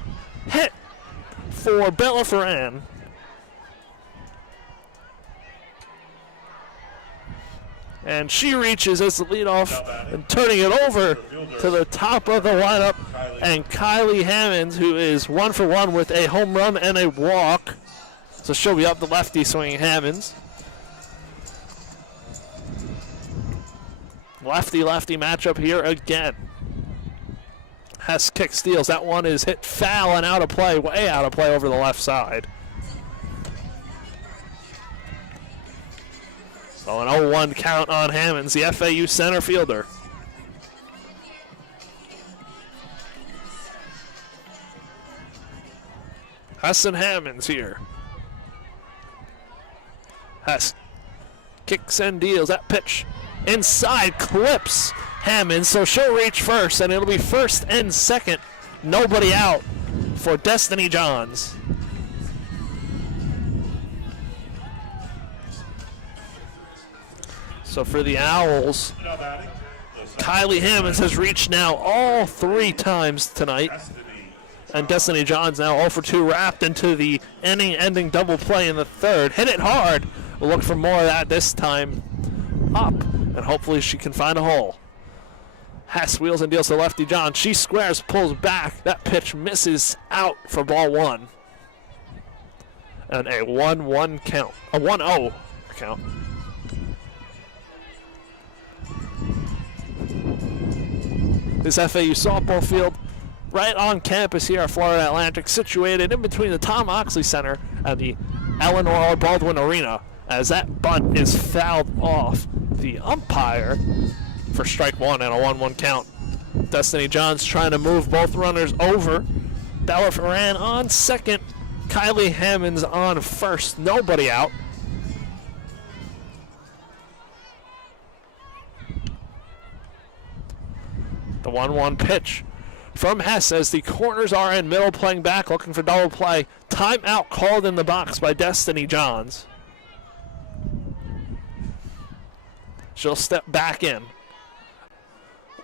hit for Bella Ferran. And she reaches as the leadoff and turning it over to the top of the lineup. And Kylie Hammonds, who is 1 for 1 with a home run and a walk. So she'll be up the lefty swinging Hammonds. Lefty-lefty matchup here again. Hess kick steals. That one is hit foul and out of play, way out of play over the left side. So an 0-1 count on Hammonds, the FAU center fielder. Hess and Hammonds here. Hess kicks and deals. That pitch inside clips Hammonds, so she'll reach first, and it'll be first and second. Nobody out for Destiny Johns. So for the Owls, Kylie Hammonds has reached now all 3 times tonight. And Destiny Johns now 0 for 2, wrapped into the inning-ending double play in the third. Hit it hard. We'll look for more of that this time up, and hopefully she can find a hole. Hess wheels and deals to lefty John. She squares, pulls back. That pitch misses out for ball 1. And a 1-1 count. A 1-0 count. This FAU softball field right on campus here at Florida Atlantic, situated in between the Tom Oxley Center and the Eleanor R. Baldwin Arena, as that bunt is fouled off the umpire for strike 1 and a 1-1 count. Destiny Johns trying to move both runners over. Bella Ferran on second, Kylie Hammonds on first, nobody out. The 1-1 pitch from Hess as the corners are in, middle playing back, looking for double play. Timeout called in the box by Destiny Johns. She'll step back in.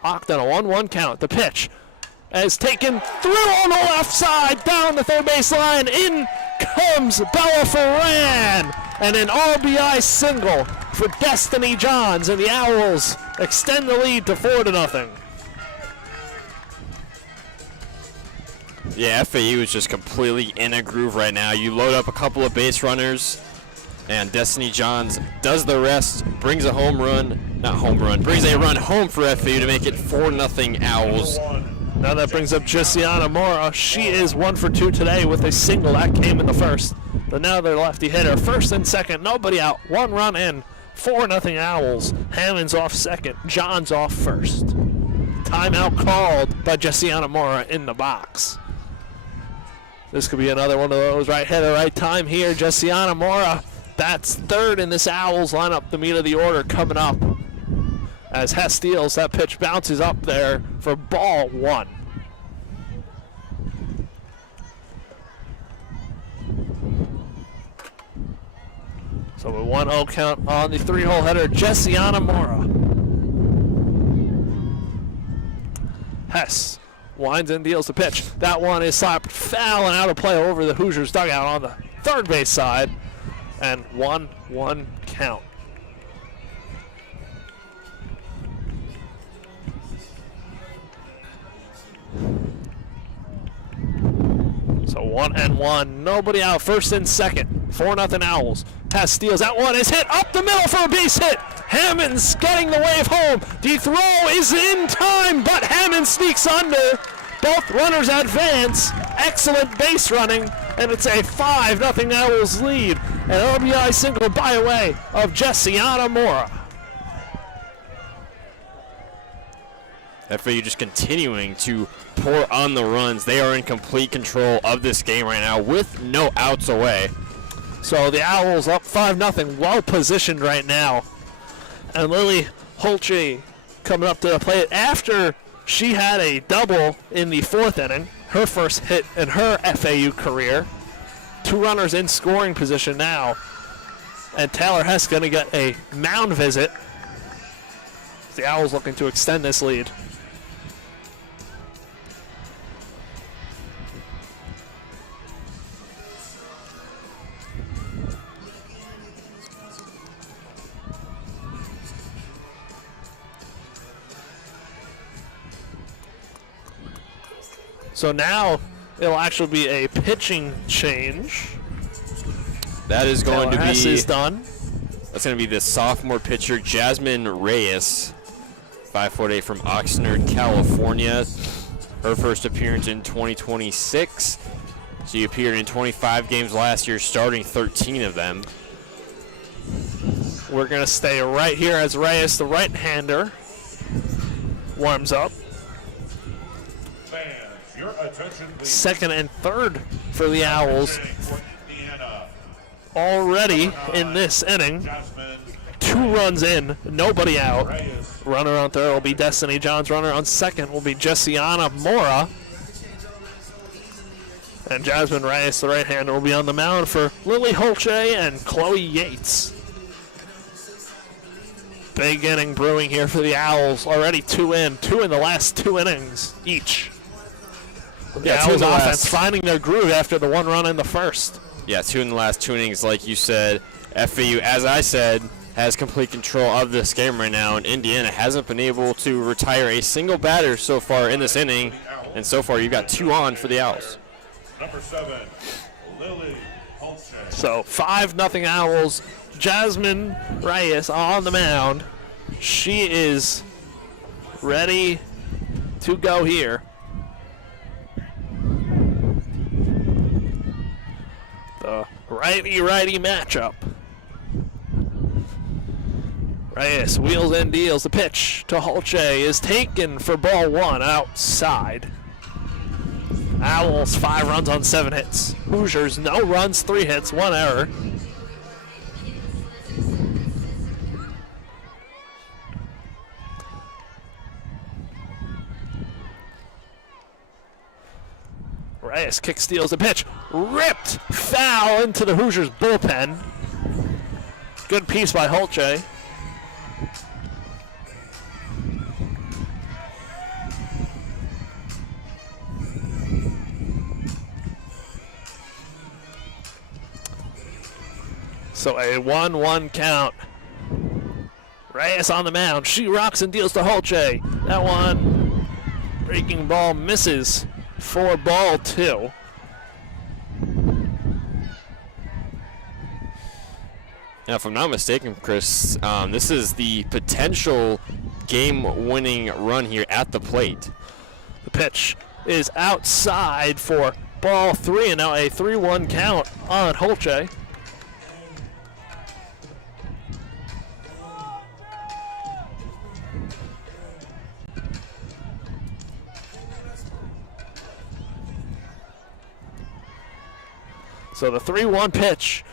Locked on a 1-1 count. The pitch is taken through on the left side, down the third base line. In comes Bella Ferran, and an RBI single for Destiny Johns, and the Owls extend the lead to 4-0. Yeah, FAU is just completely in a groove right now. You load up a couple of base runners, and Destiny Johns does the rest, brings a home run, not home run, brings a run home for FAU to make it 4-0 Owls. Now that brings up Jessiana Mora. She is 1 for 2 today with a single that came in the first. But now their lefty hitter, first and second, nobody out, 1 run in, 4-0 Owls. Hammonds off second, Johns off first. Timeout called by Jessiana Mora in the box. This could be another one of those right hitter, right time here. Jessiana Mora, that's third in this Owls lineup. The meat of the order coming up as Hess steals. That pitch bounces up there for ball 1. So a 1-0 count on the 3-hole header, Jessiana Mora. Hess winds and deals the pitch. That one is slapped foul and out of play over the Hoosiers dugout on the third base side. And 1-1 count. So 1-1, nobody out, first and second, 4-0 Owls. Hess steals, that one is hit up the middle for a base hit. Hammonds getting the wave home. The throw is in time, but Hammond sneaks under. Both runners advance. Excellent base running, and it's a 5-0 Owls lead. An RBI single by way of Jessiana Mora. FAU just continuing to pour on the runs. They are in complete control of this game right now with no outs away. So the Owls up 5-0, well positioned right now. And Lily Holtry coming up to the plate after she had a double in the 4th inning, her first hit in her FAU career. 2 runners in scoring position now. And Taylor Hess going to get a mound visit. The Owls looking to extend this lead. So now it'll actually be a pitching change. That is going to be. Hess is done. That's going to be the sophomore pitcher Jasmine Reyes, 5'8" from Oxnard, California. Her first appearance in 2026. She appeared in 25 games last year, starting 13 of them. We're going to stay right here as Reyes, the right-hander, warms up. Your attention, please. Second and third for the Owls. Already in this inning, 2 runs in, nobody out. Runner on third will be Destiny Johns. Runner on second will be Jessiana Mora. And Jasmine Reyes, the right-hander, will be on the mound for Lily Holche and Chloe Yates. Big inning brewing here for the Owls. Already two in the last 2 innings each. The Owls offense finding their groove after the 1 run in the first. Yeah, 2 in the last 2 innings, like you said. FAU, as I said, has complete control of this game right now, and Indiana hasn't been able to retire a single batter so far in this inning, and so far you've got 2 on for the Owls. Number 7, Lily Holche. So 5-0 Owls. Jasmine Reyes on the mound. She is ready to go here. The righty-righty matchup. Reyes wheels and deals. The pitch to Holche is taken for ball 1 outside. Owls 5 runs on 7 hits. Hoosiers no runs, 3 hits, 1 error. Reyes kick steals the pitch. Ripped foul into the Hoosiers bullpen. Good piece by Holche. So a 1-1 count. Reyes on the mound. She rocks and deals to Holche. That one breaking ball misses for ball 2. Now, if I'm not mistaken, Chris, this is the potential game-winning run here at the plate. The pitch is outside for ball 3, and now a 3-1 count on Holche. So the 3-1 pitch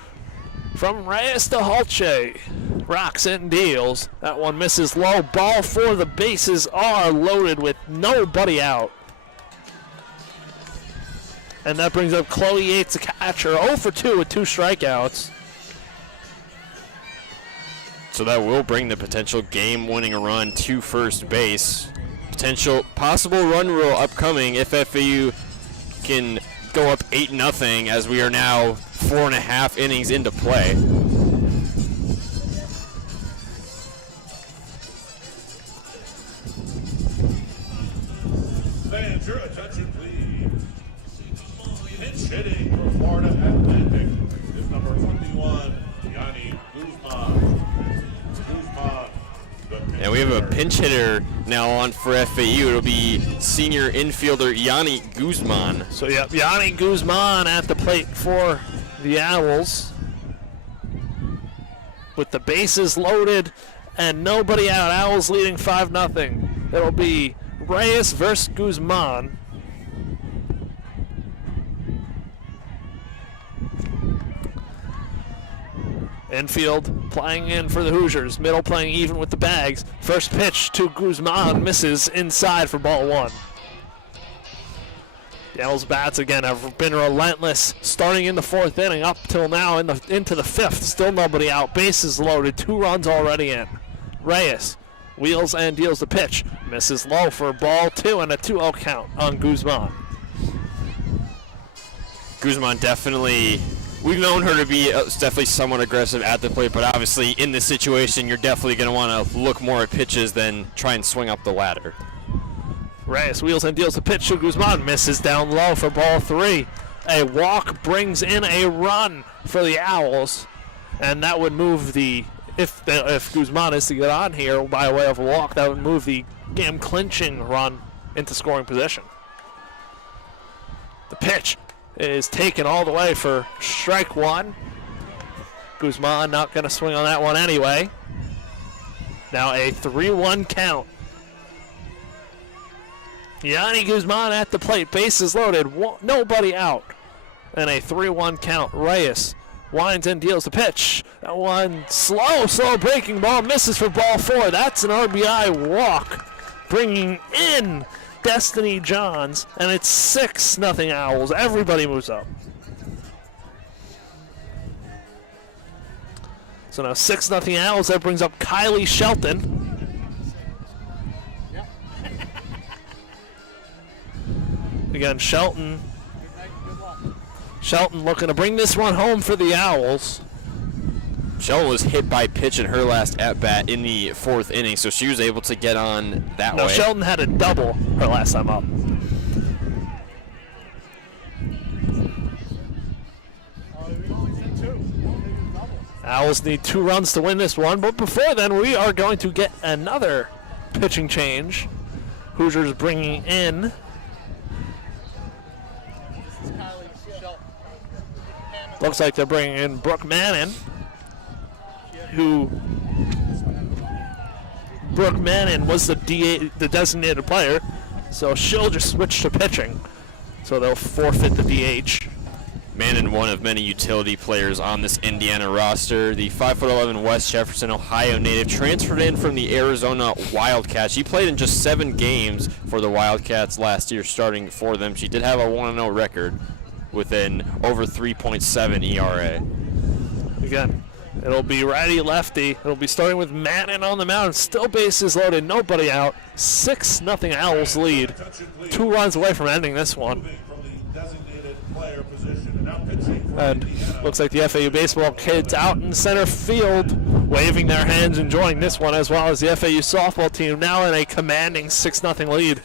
from Reyes to Holche. Rocks and deals. That one misses low. Ball 4. The bases are loaded with nobody out. And that brings up Chloe Yates, the catcher, 0 for 2 with 2 strikeouts. So that will bring the potential game-winning run to first base. Possible run rule upcoming if FAU can go up 8-0 as we are now 4.5 innings into play. Fans, your attention, please. Pinch hitting for Florida Atlantic is number 21, Yanni Guzman. And we have a pinch hitter now on for FAU. It'll be senior infielder Yanni Guzman. So, yeah, Yanni Guzman at the plate for the Owls. With the bases loaded and nobody out. Owls leading 5-0. It'll be Reyes versus Guzman. Infield playing in for the Hoosiers. Middle playing even with the Bags. First pitch to Guzman misses inside for ball 1. The Owls bats again have been relentless starting in the 4th inning up till now into the 5th. Still nobody out. Bases loaded. 2 runs already in. Reyes wheels and deals the pitch. Misses low for ball 2 and a 2-0 count on Guzman. Guzman definitely, we've known her to be definitely somewhat aggressive at the plate, but obviously in this situation, you're definitely going to want to look more at pitches than try and swing up the ladder. Reyes wheels and deals the pitch to Guzman. Misses down low for ball 3. A walk brings in a run for the Owls, and that would move if Guzman is to get on here by way of a walk, that would move the game-clinching run into scoring position. The pitch is taken all the way for strike 1. Guzman not going to swing on that one anyway. Now a 3-1 count. Yanni Guzman at the plate, bases loaded, nobody out. And a 3-1 count. Reyes winds and deals the pitch. That one slow breaking ball, misses for ball 4. That's an RBI walk, bringing in Destiny Johns, and it's 6-0 Owls. Everybody moves up. So now 6-0 Owls. That brings up Kylie Shelton. Again, Shelton looking to bring this one home for the Owls. Shelton was hit by pitch in her last at-bat in the 4th inning, so she was able to get on that way. Shelton had a double her last time up. Owls need 2 runs to win this one, but before then we are going to get another pitching change. Hoosiers bringing in looks like they're bringing in Brooke Manning, Brooke Manning was the designated player, so she'll just switch to pitching. So they'll forfeit the DH. Manning, one of many utility players on this Indiana roster. The 5'11" West Jefferson, Ohio native, transferred in from the Arizona Wildcats. She played in just 7 games for the Wildcats last year, starting for them. She did have a 1-0 record with an over 3.7 ERA. Again, it'll be righty-lefty. It'll be starting with Manning on the mound. Still bases loaded, nobody out. 6-0 Owls lead. 2 runs away from ending this one. And looks like the FAU baseball kids out in center field, waving their hands, enjoying this one, as well as the FAU softball team now in a commanding 6-0 lead.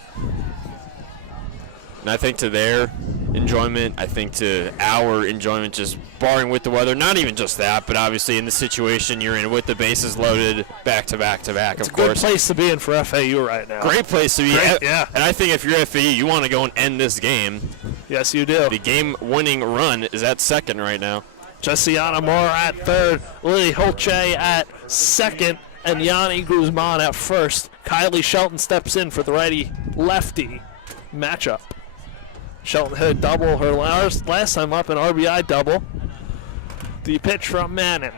And I think to their enjoyment, I think to our enjoyment, just barring with the weather, not even just that, but obviously in the situation you're in with the bases loaded back to back to back, It's of course. It's a good place to be in for FAU right now. Great place to be. Yeah. And I think if you're FAU, you want to go and end this game. Yes, you do. The game-winning run is at second right now. Jessiana Moore at third, Lily Holche at second, and Yanni Guzman at first. Kylie Shelton steps in for the righty-lefty matchup. Shelton hit a double her last time up, an RBI double. The pitch from Manning,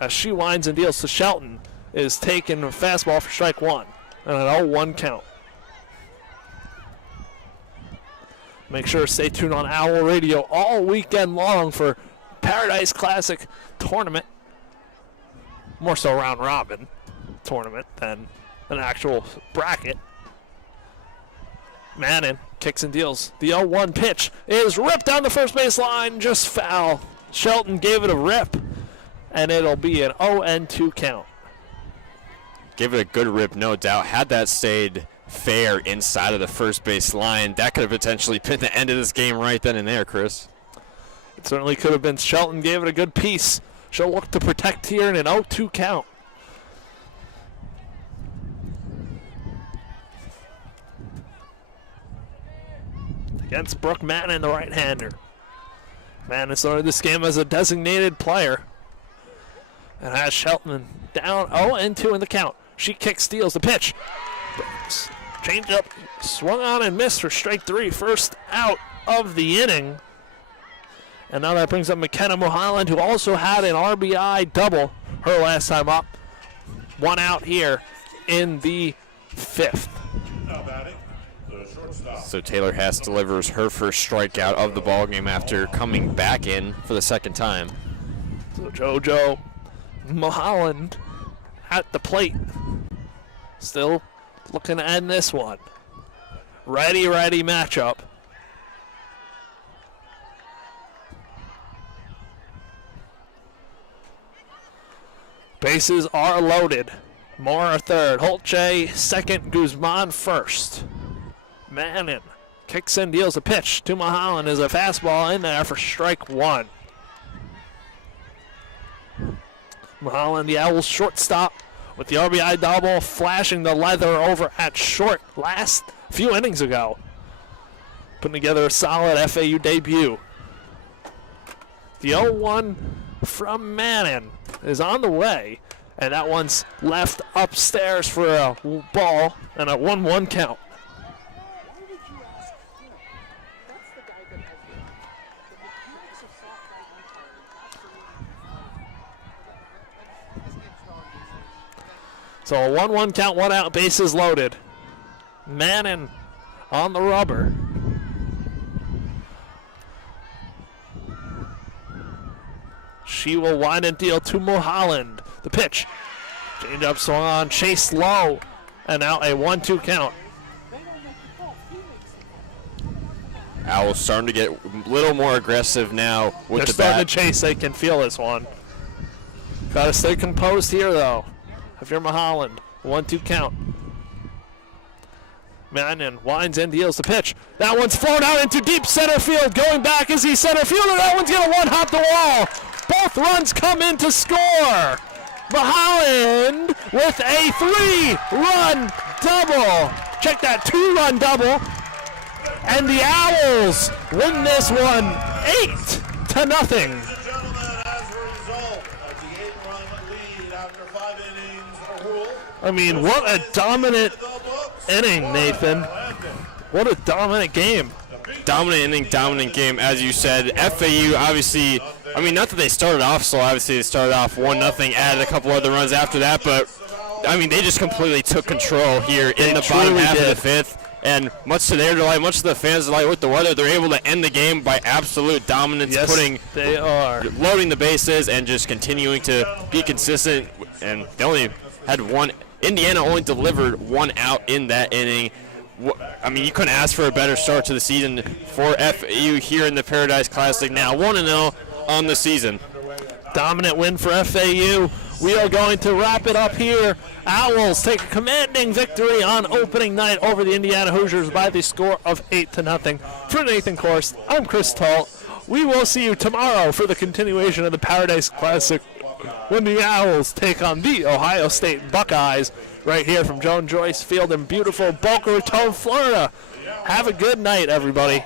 as she winds and deals to Shelton, is taking a fastball for strike 1, and an 0-1 count. Make sure to stay tuned on Owl Radio all weekend long for Paradise Classic tournament. More so round robin tournament than an actual bracket. Manning kicks and deals. The 0-1 pitch is ripped down the first base line, just foul. Shelton gave it a rip, and it'll be an 0-2 count. Give it a good rip, no doubt. Had that stayed fair inside of the first base line, that could have potentially been the end of this game right then and there, Chris. It certainly could have been. Shelton gave it a good piece. She'll look to protect here in an 0-2 count. Against Brooke Manning, the right-hander. Manning started this game as a designated player and has Shelton down 0-2 in the count. She kicks, steals the pitch. Change up, swung on and missed for strike 3. First out of the inning. And now that brings up McKenna Mulholland, who also had an RBI double her last time up. 1 out here in the 5th. So Taylor Haas delivers her first strikeout of the ballgame after coming back in for the second time. So JoJo Mulholland at the plate. Still looking to end this one. Righty-righty matchup. Bases are loaded. Moore third. Holche second. Guzman first. Manning kicks and deals a pitch to Mulholland. Is a fastball in there for strike 1. Mulholland, the Owls shortstop, with the RBI double, flashing the leather over at short last few innings ago. Putting together a solid FAU debut. The 0-1 from Manning is on the way, and that one's left upstairs for a ball and a 1-1 count. So a 1-1 count, 1 out, bases loaded. Manning on the rubber. She will wind and deal to Mulholland. The pitch. Change up swung on, chased low, and now a 1-2 count. Owls starting to get a little more aggressive now with They're the starting bat. to chase. They can feel this one. Got to stay composed here, though. If you're Mulholland, 1-2 count. Mannion winds and deals the pitch. That one's flown out into deep center field. Going back is the center fielder. That one's going to one-hop the wall. Both runs come in to score. Mulholland with a 3-run double. Check that, 2-run double. And the Owls win this one 8-0. Ladies and gentlemen, as a result of the 8-run lead after 5 innings rule, I mean, what a dominant inning, Nathan. What a dominant game. Dominant inning, dominant game, as you said. FAU, obviously, I mean, not that they started off slow. Obviously, they started off 1-0, added a couple other runs after that, but, I mean, they just completely took control here in the bottom half of the fifth. And much to their delight, much to the fans' delight with the weather, they're able to end the game by absolute dominance, Yes, they are. loading the bases and just continuing to be consistent. And they only had one. Indiana only delivered 1 out in that inning. I mean, you couldn't ask for a better start to the season for FAU here in the Paradise Classic. Now 1-0 on the season. Dominant win for FAU. We are going to wrap it up here. Owls take a commanding victory on opening night over the Indiana Hoosiers by the score of 8-0. For Nathan Korst, I'm Chris Talt. We will see you tomorrow for the continuation of the Paradise Classic when the Owls take on the Ohio State Buckeyes right here from Joan Joyce Field in beautiful Boca Raton, Florida. Have a good night, everybody.